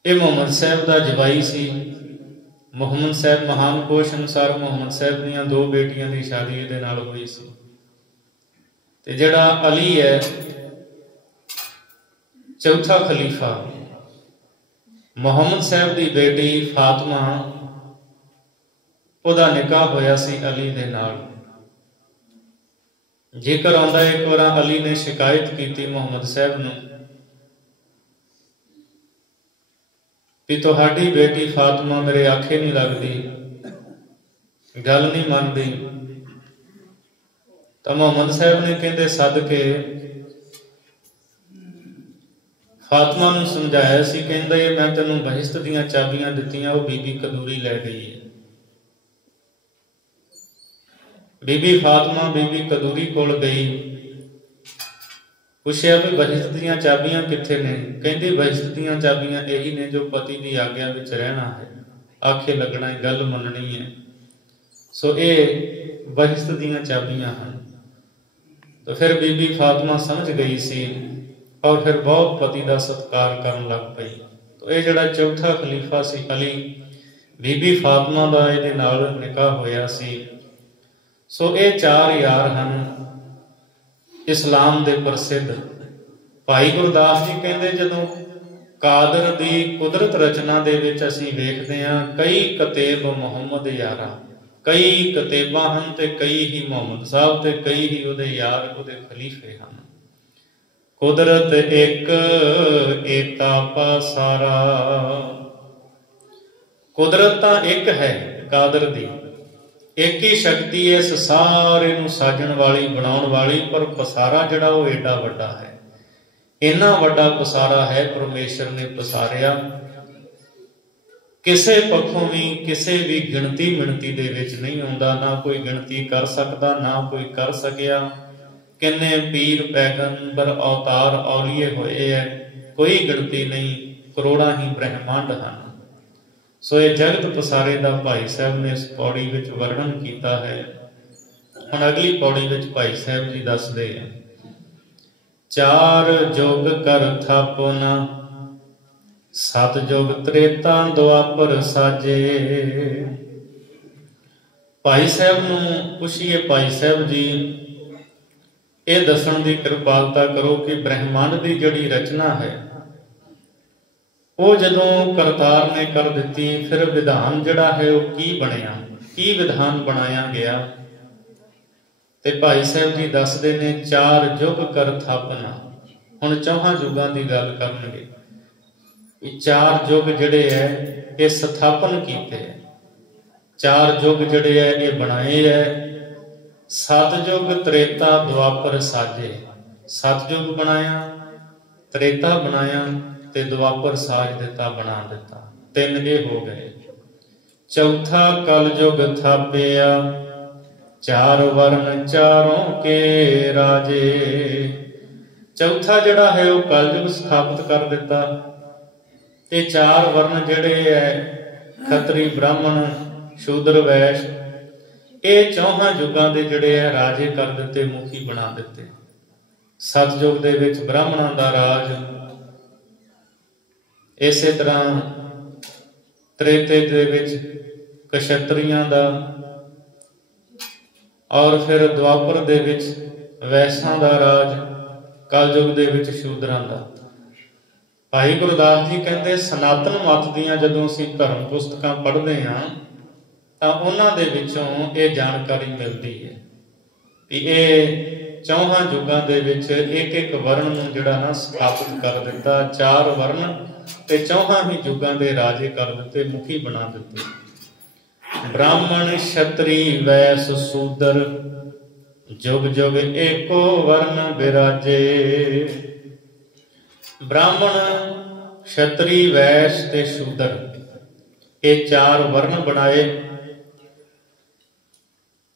ये मुहम्मद साहब का जवाई सी। मुहम्मद साहब महान कोश अनुसार मुहम्मद साहब दीयां 2 बेटियां की शादी इहदे नाल हुई सी। ते जिहड़ा अली है चौथा खलीफा, मुहम्मद साहब की बेटी फातिमा ਉਹਦਾ निकाह होया सी अली दे नाल। जिक्र आउंदा एक बार अली ने शिकायत की मुहम्मद साहब नूं कि तुहाडी बेटी फातिमा मेरे आखे नहीं लगती, गल नहीं मनती। तो मुहम्मद साहब ने कहते सद के फातिमा नूं समझाया सी। कहंदे मैं तैनूं बहिश्त दीयां चाबियां दित्तियां, वो बीबी कदूरी लै गई है। बीबी फातिमा बीबी कदूरी कोल गई, पुछया भी बहिश्त दीयां चाबियां कित्थे ने? कहंदी बहिश्त दीयां चाबियां यही ने जो पति की आग्या विच रहना है, आखे लगना है, गल मननी है। सो ये बहिश्त दीयां चाबियां हैं। तो फिर बीबी फातिमा समझ गई सी और फिर बहुत पति का सत्कार करन लग पई। तो ये जिहड़ा चौथा खलीफा सी अली, बीबी फातिमा का इहदे नाल निकाह होया सी। सो ये 4 यार हैं इस्लाम दे प्रसिद्ध। भाई गुरदास जी कहते जदों कादर दी कुदरत रचना दे विच असीं वेखदे हां, कई कतेब मुहम्मद यारा, कई कतेबां हन ते कई ही मुहम्मद साहब ते कई ही उहदे यार उहदे खलीफे हन। कुदरत एक एता पासारा, कुदरत तां एक है कादर दी, एक ही शक्ति है इस सारे नूं साजण वाली बनाउण वाली, पर पसारा जिहड़ा वो एडा वड्डा है। इन्ना वड्डा पसारा है परमेश्वर ने पसारिया, किसे पक्षों भी किसे भी गिणती मिणती दे विच नहीं आउंदा। ना कोई गिणती कर सकदा, ना कोई कर सकिया। किन्ने पीर पैगंबर अवतार औलिए होए है, कोई गिणती नहीं, करोड़ां ही ब्रह्मांड हैं। सो ये जगत पसारे का भाई साहब ने इस पौड़ी विच वर्णन किया है। हुण अगली पौड़ी विच भाई साहब जी दसदे हैं, 4 जुग कर थापना, 7 जुग त्रेता दुआपर साजे। भाई साहब नूं पुछिए, भाई साहब जी ये दसण की कृपालता करो कि ब्रह्मांड की जिहड़ी रचना है वो जदों करतार ने कर दिती, फिर विधान जिहड़ा है वो की बनिया, की विधान बनाया गया? ते भाई साहब जी दसदे ने 4 जुग कर थापना। हुण 4 युगां की गल करनगे। 4 युग जिहड़े है ये स्थापन कीते, 4 युग जिहड़े है ये बनाए है। 7 युग त्रेता द्वापर साजे, 7 युग बनाया, त्रेता बनाया ते द्वापर साज दिता, बना दिता। 3 ये हो गए। चौथा कल युग थापिया, 4 वर्ण चारों के राजे। चौथा जिहड़ा है वो कल युग स्थापित कर दिता ते 4 वर्ण जिहड़े है खतरी ब्राह्मण शूद्र वैश्य, ये 4 युगां दे जिहड़े है राजे कर दिते, मुखी बना दिते। 7 युग दे विच ब्राह्मणां दा राज, इसे तरह त्रेते दे विच कशत्रियां दा, और फिर द्वापर दे विच वैश्यां दा राज, कलयुग दे विच शूद्रां दा। भाई गुरदास जी कहते सनातन मत दीयां जदों असीं धर्म पुस्तकां पढ़दे हां तां उन्हां दे विचों ये जानकारी मिलदी है कि ये 4 युगां दे विच एक वर्ण नूं जिहड़ा ना स्थापित कर दिता। 4 वर्ण ते 4 ही युगां दे राजे कर दिते, मुखी बना दिते। ब्राह्मण क्षत्री वैश्य शूद्र जुग जुग एको वर्ण विराजे। ब्राह्मण क्षत्रि वैश्य ते शूद्र ये चार वर्ण बनाए।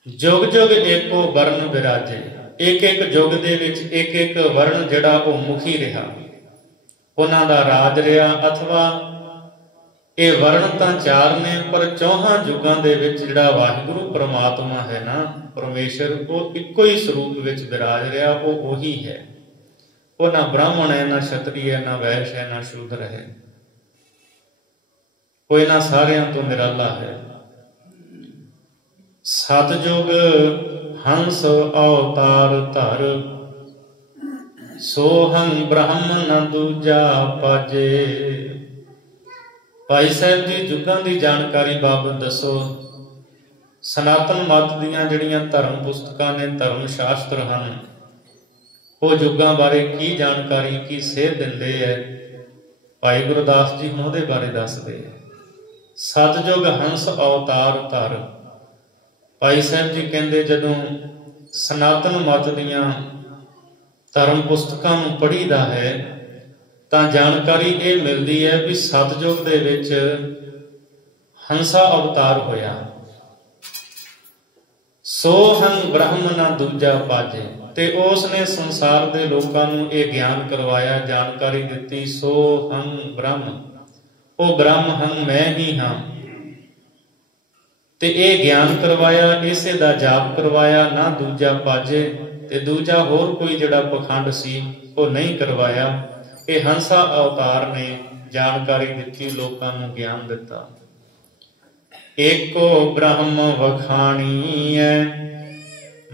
जुग जुग एको वर्ण विराजे, एक एक जुग दे विच एक एक वर्ण जिहड़ा वो मुखी रहा, उन्हां दा राज रहा। अथवा ये वर्ण तो चार ने पर चौहां जुगां दे विच जिहड़ा वाहिगुरू परमात्मा है ना, परमेश्वर, वो इक्को ही स्वरूप विच विराज रहा, वो उही है। वो ना ब्राह्मण है, ना क्षत्रिय है, ना वैश्य है, ना शूद्र है, वो इन्हां सारियां तो निराला है। सतजुग हंस अवतार धर, सोहं ब्रह्म न दूजा पाजे। भाई साहब जी जुगां की जानकारी बाबत दसो। सनातन मत दीयां जिहड़ियां धर्म पुस्तकां ने, धर्म शास्त्र हैं, वो जुगां बारे की जानकारी, की सेध दिंदे है। भाई गुरदास जी उहदे बारे दसदे है। सतजुग हंस अवतार धर। भाई साहब जी कहते जदों सनातन मत दीयां धर्म पुस्तकां नूं पढ़ीदा है तां जानकारी ये मिलती है भी सतयुग दे विच हंसा अवतार होया। सोहं ब्रह्म ना दूजा पाजे, ते उसने संसार दे लोकां नूं ये ज्ञान करवाया, जानकारी दिती। सोहं ब्रह्म, ओ ब्रह्म हं मैं ही हाँ, ते ये ज्ञान करवाया, इसे दा जाप करवाया। ना दूजा पाजे, ते दूजा होर कोई जिहड़ा पखंड सी वो नहीं करवाया। ये हंसा अवतार ने जानकारी दी, लोगों को ज्ञान दिता। एको ब्रह्म वखाणी है,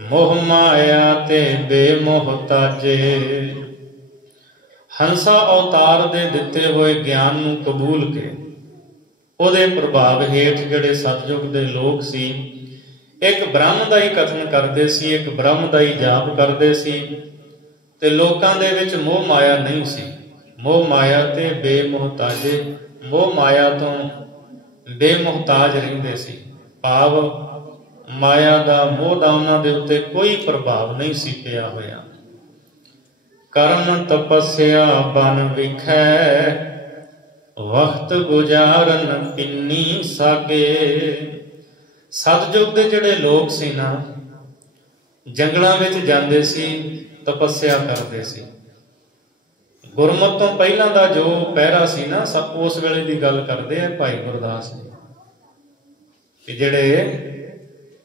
मोह माया ते बेमोहताजे। हंसा अवतार दे दिते हुए ज्ञान नूं कबूल के उहदे प्रभाव हेठ जिहड़े सतयुग दे लोग सी, एक ब्रह्म दा ही कथन करदे सी, एक ब्रह्म दा ही जाप करदे सी, ते लोकां दे विच मोह माया नहीं सी। मोह माया ते बेमोहताजे, मोह माया तो बेमोहताज रहिंदे सी। भाव माया दा मोह दा उन्हां दे उत्ते कोई प्रभाव नहीं सी पिया होया। करन तपस्या बन विखै, वक्त गुजारन पिन्नी सागे। सतयुग दे जिहड़े लोग सी ना, जंगलां विच जांदे सी, तपस्या करदे सी। गुरमत तो पहला दा जो पहरा सी ना, सब उस वेले दी गल करदे आ भाई गुरदास जी, कि जिहड़े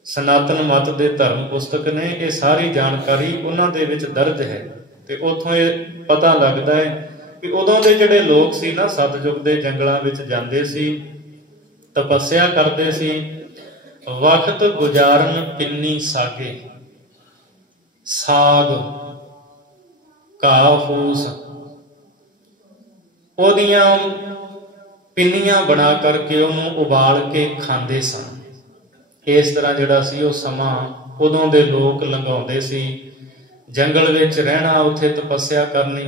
सनातन मत दे धर्म पुस्तक ने, ये सारी जानकारी उन्हां दे विच दर्ज है। ते उत्थों ये पता लगदा है कि उदों दे जिहड़े लोग सी ना, सतयुग दे जंगलां विच जांदे सी, तपस्या करदे सी। वक्त गुजारन पिन्नी सागे, साग घाह फूस ओदियां पिन्नियां बना करके उन्होंने उबाल के खांदे सन। इस तरह जिहड़ा सी वो समा उदों दे लोग लंघाउंदे सी। जंगल विच रहना, उत्थे तपस्या करनी,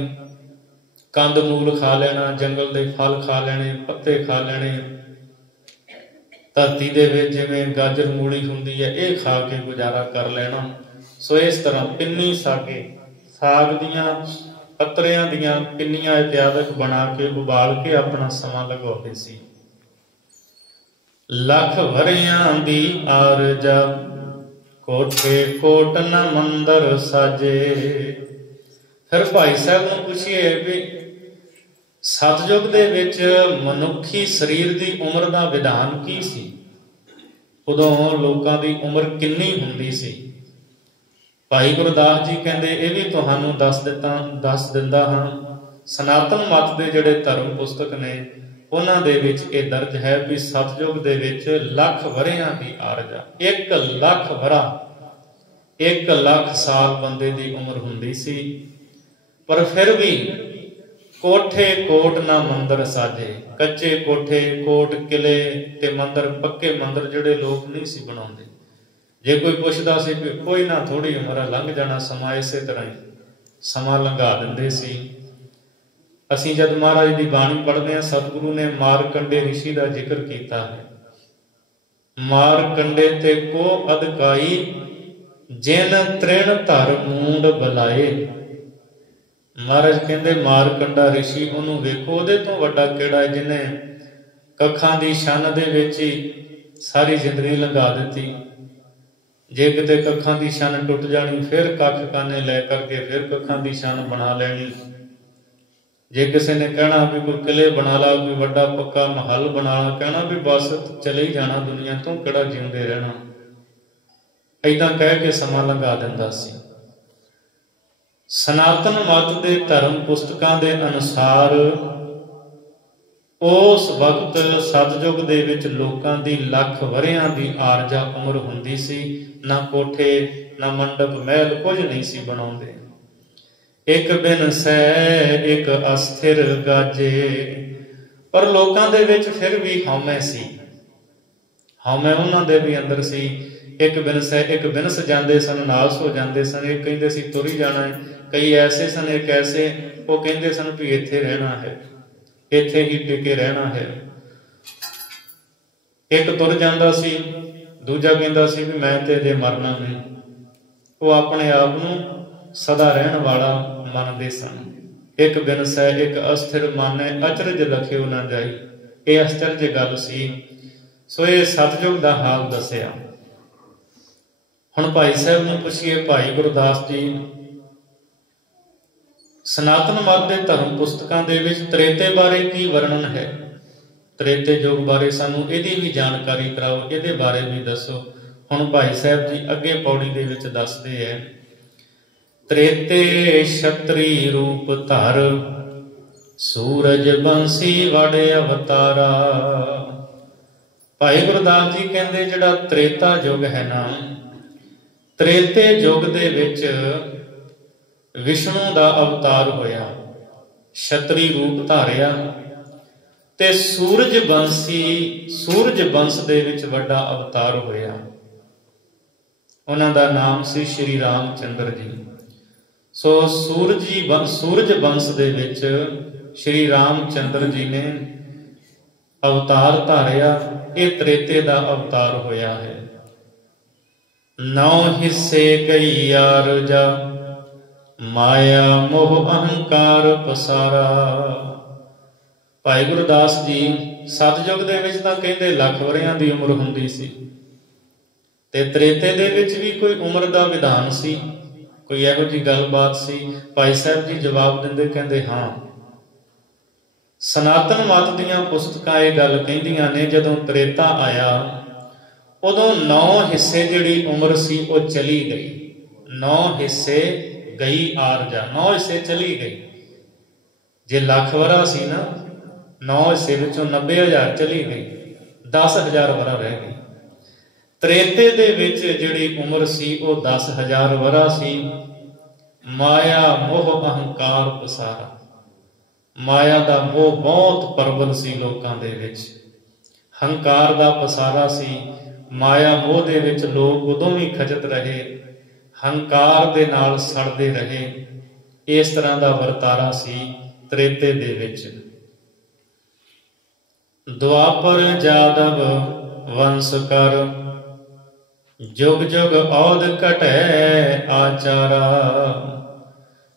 कंद मूल खा लेना, जंगल दे फल खा लेने, पत्ते खा लेने, धरती दे विच जिवें गाजर मूली हुंदी है, ये खा के गुजारा कर लेना। सो इस तरह पिन्नी सागे, साग दियां पत्तरियां दियां पिन्नियां इत्यादि बना के उबाल के अपना समा लगाते सी। लख वरियां दी आरजा, कोठे कोट न मंदर साजे। फिर भाई साहब नूं पुछिए भी सतयुग दे विच मनुखी शरीर दी उम्र दा विधान की सी? उदों लोकां दी उम्र किन्नी हुंदी सी? भाई गुरदास जी कहते ये भी तुहानूं दस दिंदा हां। सनातन मत दे जिहड़े धर्म पुस्तक ने उन्हां दे विच ये दर्ज है भी सतयुग दे विच लख वरियां दी आरजा, 1 लाख वरा, 1 लाख साल बंदे दी उम्र हुंदी सी। पर फिर भी कोठे कोट ना मंदिर साजे, कच्चे कोठे कोट किले ते मंदिर, पक्के मंदिर जिहड़े लोग नहीं सी बनाउंदे। जे कोई पुछदा सी कि कोई ना थोड़ी उम्र लंघ जाना समा, इसे तरह ही समा लंघा दिंदे सी। असीं जद महाराज की बाणी पढ़ते हैं, सतगुरु ने मारकंडे ऋषि का जिक्र किया है। मारकंडे ते को अधिकाई, ਜਿਨ ਤ੍ਰਿਣ ਧਰ ਮੂੰਡ ਬੁਲਾਏ। ਮਹਾਰਾਜ ਕਹਿੰਦੇ ਮਾਰਕੰਡਾ ਰਿਸ਼ੀ ਉਹਨੂੰ ਵੇਖੋ, ਉਹਦੇ ਤੋਂ ਵੱਡਾ ਕਿਹੜਾ ਜਿਹਨੇ ਕੱਖਾਂ ਦੀ ਛੰਨ ਦੇ ਵਿੱਚ ਹੀ ਸਾਰੀ ਜ਼ਿੰਦਗੀ ਲੰਘਾ ਦਿੱਤੀ। ਜੇ ਕਿਤੇ ਕੱਖਾਂ ਦੀ ਛੰਨ ਟੁੱਟ ਜਾਣੀ, ਫਿਰ ਕੱਖ ਕਾਨੇ ਲੈ ਕਰਕੇ ਫਿਰ ਕੱਖਾਂ ਦੀ ਛੰਨ ਬਣਾ ਲੈਣੀ। ਜੇ ਕਿਸੇ ਨੇ ਕਹਿਣਾ ਵੀ ਕੋਈ ਕਿਲੇ ਬਣਾ ਲਾ, ਕੋਈ ਵੱਡਾ ਪੱਕਾ ਮਹੱਲ ਬਣਾ ਲਾ, ਕਹਿਣਾ ਵੀ ਬਸ ਚਲੇ ਹੀ ਜਾਣਾ ਦੁਨੀਆ ਤੋਂ, ਕਿਹੜਾ ਜਿਉਂਦੇ ਰਹਿਣਾ। ਏਦਾਂ ਕਹਿ ਕੇ ਸਮਾਂ ਲੰਘਾ ਦਿੰਦਾ ਸੀ। ਸਨਾਤਨ ਮਤ ਦੇ ਧਰਮ ਪੁਸਤਕਾਂ ਦੇ ਅਨੁਸਾਰ ਉਸ ਵਕਤ ਸਤਿਯੁਗ ਦੇ ਵਿੱਚ ਲੋਕਾਂ ਦੀ ਲੱਖ ਵਰ੍ਹਿਆਂ ਦੀ ਆਰਜਾ ਉਮਰ ਹੁੰਦੀ ਸੀ। ਨਾ ਕੋਠੇ ਨਾ ਮੰਡਪ ਮਹਿਲ ਕੁਝ ਨਹੀਂ ਸੀ ਬਣਾਉਂਦੇ। ਇੱਕ ਬਿਨ ਸਹਿ ਇੱਕ ਅਸਥਿਰ ਗਾਜੇ। ਪਰ ਲੋਕਾਂ ਦੇ ਵਿੱਚ ਫਿਰ ਵੀ ਹਉਮੈ ਸੀ। ਹਉਮੈ ਉਹਨਾਂ ਦੇ ਵੀ ਅੰਦਰ ਸੀ। ਇੱਕ ਬਿਨ ਸਹਿ ਇੱਕ ਬਿਨਸ ਜਾਂਦੇ ਸਨ, ਨਾਸ ਹੋ ਜਾਂਦੇ ਸਨ। ਇਹ ਕਹਿੰਦੇ ਸੀ ਤੁਰ ਹੀ ਜਾਣਾ ਹੈ। ਕਈ ਐਸੇ ਸਨ, ਇੱਕ ਐਸੇ ਉਹ ਕਹਿੰਦੇ ਸਨ ਵੀ ਇੱਥੇ ਰਹਿਣਾ ਹੈ, ਇੱਥੇ ਹੀ ਟਿਕੇ ਰਹਿਣਾ ਹੈ। ਇੱਕ ਤੁਰ ਜਾਂਦਾ ਸੀ, ਦੂਜਾ ਕਹਿੰਦਾ ਸੀ ਵੀ ਮੈਂ ਤੇ ਅਜੇ ਮਰਨਾ ਨਹੀਂ। ਉਹ ਆਪਣੇ ਆਪ ਨੂੰ ਸਦਾ ਰਹਿਣ ਵਾਲਾ ਮੰਨਦੇ ਸਨ। ਇੱਕ ਬਿਨ ਸਹਿ ਇੱਕ ਅਸਥਿਰ ਮਾਨੈ, ਅਚਰਜ ਲਖਿਓ ਨਾ ਜਾਈ। ਇਹ ਅਚਰਜ ਗੱਲ ਸੀ। ਸੋ ਇਹ ਸਤਿਯੁਗ ਦਾ ਹਾਲ ਦੱਸਿਆ। ਹੁਣ ਭਾਈ ਸਾਹਿਬ ਨੂੰ ਪੁੱਛੀਏ, ਭਾਈ ਗੁਰਦਾਸ ਜੀ, ਸਨਾਤਨ ਮਤ ਦੇ ਧਰਮ ਪੁਸਤਕਾਂ ਦੇ ਵਿੱਚ ਤ੍ਰੇਤੇ ਬਾਰੇ ਕੀ ਵਰਣਨ ਹੈ? ਤ੍ਰੇਤੇ ਯੁੱਗ ਬਾਰੇ ਸਾਨੂੰ ਇਹਦੀ ਵੀ ਜਾਣਕਾਰੀ ਕਰਾਓ, ਇਹਦੇ ਬਾਰੇ ਵੀ ਦੱਸੋ। ਹੁਣ ਭਾਈ ਸਾਹਿਬ ਜੀ ਅੱਗੇ ਪੌੜੀ ਦੇ ਵਿੱਚ ਦੱਸਦੇ ਹੈ, ਤ੍ਰੇਤੇ ਛਤਰੀ ਰੂਪ ਧਰ, ਸੂਰਜ ਬੰਸੀ ਵੜ ਅਵਤਾਰਾ। ਭਾਈ ਗੁਰਦਾਸ ਜੀ ਕਹਿੰਦੇ ਜਿਹੜਾ ਤ੍ਰੇਤਾ ਯੁੱਗ ਹੈ ਨਾ, ਤ੍ਰੇਤੇ ਯੁੱਗ ਦੇ ਵਿੱਚ ਵਿਸ਼ਨੂੰ ਦਾ ਅਵਤਾਰ ਹੋਇਆ, ਛਤਰੀ ਰੂਪ ਧਾਰਿਆ ਤੇ ਸੂਰਜ ਬੰਸੀ, ਸੂਰਜ ਬੰਸ ਦੇ ਵਿੱਚ ਵੱਡਾ ਅਵਤਾਰ ਹੋਇਆ। ਉਹਨਾਂ ਦਾ ਨਾਮ ਸੀ ਸ਼੍ਰੀ ਰਾਮ ਚੰਦਰ ਜੀ। ਸੋ ਸੂਰਜ ਬੰਸ ਦੇ ਵਿੱਚ ਸ਼੍ਰੀ ਰਾਮ ਚੰਦਰ ਜੀ ਨੇ ਅਵਤਾਰ ਧਾਰਿਆ। ਇਹ ਤ੍ਰੇਤੇ ਦਾ ਅਵਤਾਰ ਹੋਇਆ ਹੈ। 9 ਹਿੱਸੇ ਗਈ ਆਰਜਾ, ਮਾਇਆ ਮੋਹ ਅਹੰਕਾਰ ਪਸਾਰਾ। ਭਾਈ ਗੁਰਦਾਸ ਜੀ ਸਤਿਯੁਗ ਦੇ ਵਿੱਚ ਤਾਂ ਕਹਿੰਦੇ ਲੱਖ ਵਰ੍ਹਿਆਂ ਦੀ ਉਮਰ ਹੁੰਦੀ ਸੀ, ਤੇ ਤ੍ਰੇਤੇ ਦੇ ਵਿੱਚ ਵੀ ਕੋਈ ਉਮਰ ਦਾ ਵਿਧਾਨ ਸੀ, ਕੋਈ ਇਹੋ ਜਿਹੀ ਗੱਲਬਾਤ ਸੀ? ਭਾਈ ਸਾਹਿਬ ਜੀ ਜਵਾਬ ਦਿੰਦੇ, ਕਹਿੰਦੇ ਹਾਂ, ਸਨਾਤਨ ਮਤ ਦੀਆਂ ਪੁਸਤਕਾਂ ਇਹ ਗੱਲ ਕਹਿੰਦੀਆਂ ਨੇ, ਜਦੋਂ ਤ੍ਰੇਤਾ ਆਇਆ ਉਦੋਂ 9 ਹਿੱਸੇ ਜਿਹੜੀ ਉਮਰ ਸੀ ਉਹ ਚਲੀ ਗਈ। 9 ਹਿੱਸੇ ਗਈ ਆਰਜਾ, 9 ਹਿੱਸੇ ਚਲੀ ਗਈ। ਜੇ ਲੱਖ ਵਰਾ ਸੀ ਨਾ, 9 ਹਿੱਸੇ ਵਿੱਚੋਂ 90,000 ਚਲੀ ਗਈ, 10,000 ਵਰਾ ਰਹਿ ਗਈ। ਤ੍ਰੇਤੇ ਦੇ ਵਿੱਚ ਜਿਹੜੀ ਉਮਰ ਸੀ ਉਹ 10,000 ਵਰਾ ਸੀ। ਮਾਇਆ ਮੋਹ ਅਹੰਕਾਰ ਪਸਾਰਾ। ਮਾਇਆ ਦਾ ਮੋਹ ਬਹੁਤ ਪ੍ਰਬਲ ਸੀ ਲੋਕਾਂ ਦੇ ਵਿੱਚ, ਹੰਕਾਰ ਦਾ ਪਸਾਰਾ ਸੀ। ਮਾਇਆ ਮੋਹ ਦੇ ਵਿੱਚ ਲੋਕ ਉਦੋਂ ਵੀ ਖਚਤ ਰਹੇ, ਹੰਕਾਰ ਦੇ ਨਾਲ ਸੜਦੇ ਰਹੇ। ਇਸ ਤਰ੍ਹਾਂ ਦਾ ਵਰਤਾਰਾ ਸੀ ਤ੍ਰੇਤੇ ਦੇ ਵਿੱਚ। ਦੁਆਪਰ ਜਾਦਵ ਵੰਸ ਕਰ, ਜੁਗ ਜੁਗ ਔਧ ਘਟੈ ਆਚਾਰਾ।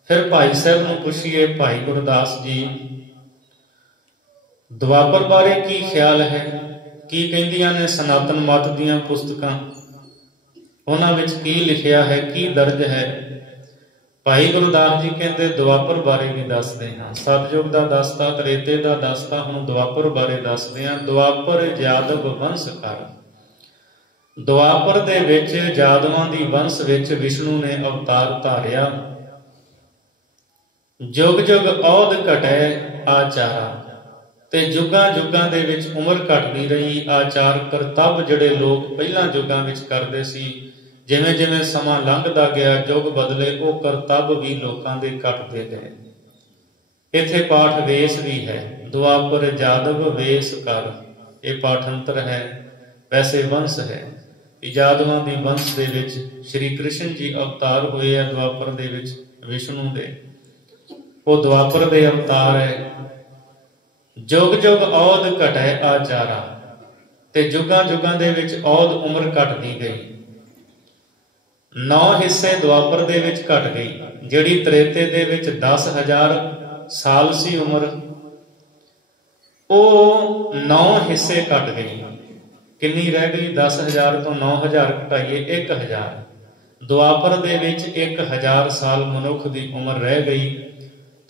ਫਿਰ ਭਾਈ ਸਾਹਿਬ ਨੂੰ ਪੁੱਛੀਏ, ਭਾਈ ਗੁਰਦਾਸ ਜੀ, ਦੁਆਪਰ ਬਾਰੇ ਕੀ ਖਿਆਲ ਹੈ? ਕੀ ਕਹਿੰਦੀਆਂ ਨੇ ਸਨਾਤਨ ਮਤ ਦੀਆਂ ਪੁਸਤਕਾਂ? ਉਹਨਾਂ ਵਿੱਚ ਕੀ ਲਿਖਿਆ ਹੈ, ਕੀ ਦਰਜ ਹੈ? ਭਾਈ ਗੁਰਦਾਸ ਜੀ ਕਹਿੰਦੇ ਦੁਆਪਰ ਬਾਰੇ ਵੀ ਦੱਸਦੇ ਹਾਂ। ਸਤਿਯੁਗ ਦਾ ਦੱਸਤਾ, ਤ੍ਰੇਤੇ ਦਾ ਦੱਸਤਾ, ਹੁਣ ਦੁਆਪਰ ਬਾਰੇ ਦੱਸਦੇ ਹਾਂ। ਦੁਆਪਰ ਜਾਦਵ ਵੰਸ ਕਰ। ਦੁਆਪਰ ਦੇ ਵਿੱਚ ਜਾਦਵਾਂ ਦੀ ਵੰਸ਼ ਵਿੱਚ ਵਿਸ਼ਨੂੰ ਨੇ ਅਵਤਾਰ ਧਾਰਿਆ। ਜੁਗ ਜੁਗ ਔਧ ਘਟੈ ਆਚਾਰਾ। ਤੇ ਜੁਗਾਂ ਜੁਗਾਂ ਦੇ ਵਿੱਚ ਉਮਰ ਘਟਦੀ ਰਹੀ। ਆਚਾਰ ਕਰਤੱਵ ਜਿਹੜੇ ਲੋਕ ਪਹਿਲਾਂ ਯੁੱਗਾਂ ਵਿੱਚ ਕਰਦੇ ਸੀ, ਜਿਵੇਂ ਜਿਵੇਂ ਸਮਾਂ ਲੰਘਦਾ ਗਿਆ, ਯੁੱਗ ਬਦਲੇ, ਉਹ ਕਰਤੱਵ ਵੀ ਲੋਕਾਂ ਦੇ ਘਟਦੇ ਗਏ। ਇੱਥੇ ਪਾਠ ਵੇਸ ਵੀ ਹੈ, ਦੁਆਪਰ ਜਾਦਵ ਵੇਸ ਕਰ। ਇਹ ਪਾਠੰਤਰ ਹੈ, ਵੈਸੇ ਵੰਸ਼ ਹੈ। ਜਾਦਵਾਂ ਦੀ ਵੰਸ਼ ਦੇ ਵਿੱਚ ਸ਼੍ਰੀ ਕ੍ਰਿਸ਼ਨ ਜੀ ਅਵਤਾਰ ਹੋਏ ਆ ਦੁਆਪਰ ਦੇ ਵਿੱਚ ਵਿਸ਼ਨੂੰ ਦੇ। ਉਹ ਦੁਆਪਰ ਦੇ ਅਵਤਾਰ ਹੈ। ਜੁਗ ਜੁਗ ਔਧ ਘਟੈ ਆਚਾਰਾ। ਤੇ ਜੁਗਾਂ ਜੁਗਾਂ ਦੇ ਵਿੱਚ ਔਧ ਉਮਰ ਘਟਦੀ ਗਈ। 9 ਹਿੱਸੇ ਦੁਆਪਰ ਦੇ ਵਿੱਚ ਘਟ ਗਈ। ਜਿਹੜੀ ਤ੍ਰੇਤੇ ਦੇ ਵਿੱਚ 10,000 ਸਾਲ ਸੀ ਉਮਰ, ਉਹ 9 ਹਿੱਸੇ ਘਟ ਗਈ। ਕਿੰਨੀ ਰਹਿ ਗਈ? 10,000 ਤੋਂ 9,000 ਘਟਾਈਏ 1,000। ਦੁਆਪਰ ਦੇ ਵਿੱਚ 1,000 ਸਾਲ ਮਨੁੱਖ ਦੀ ਉਮਰ ਰਹਿ ਗਈ।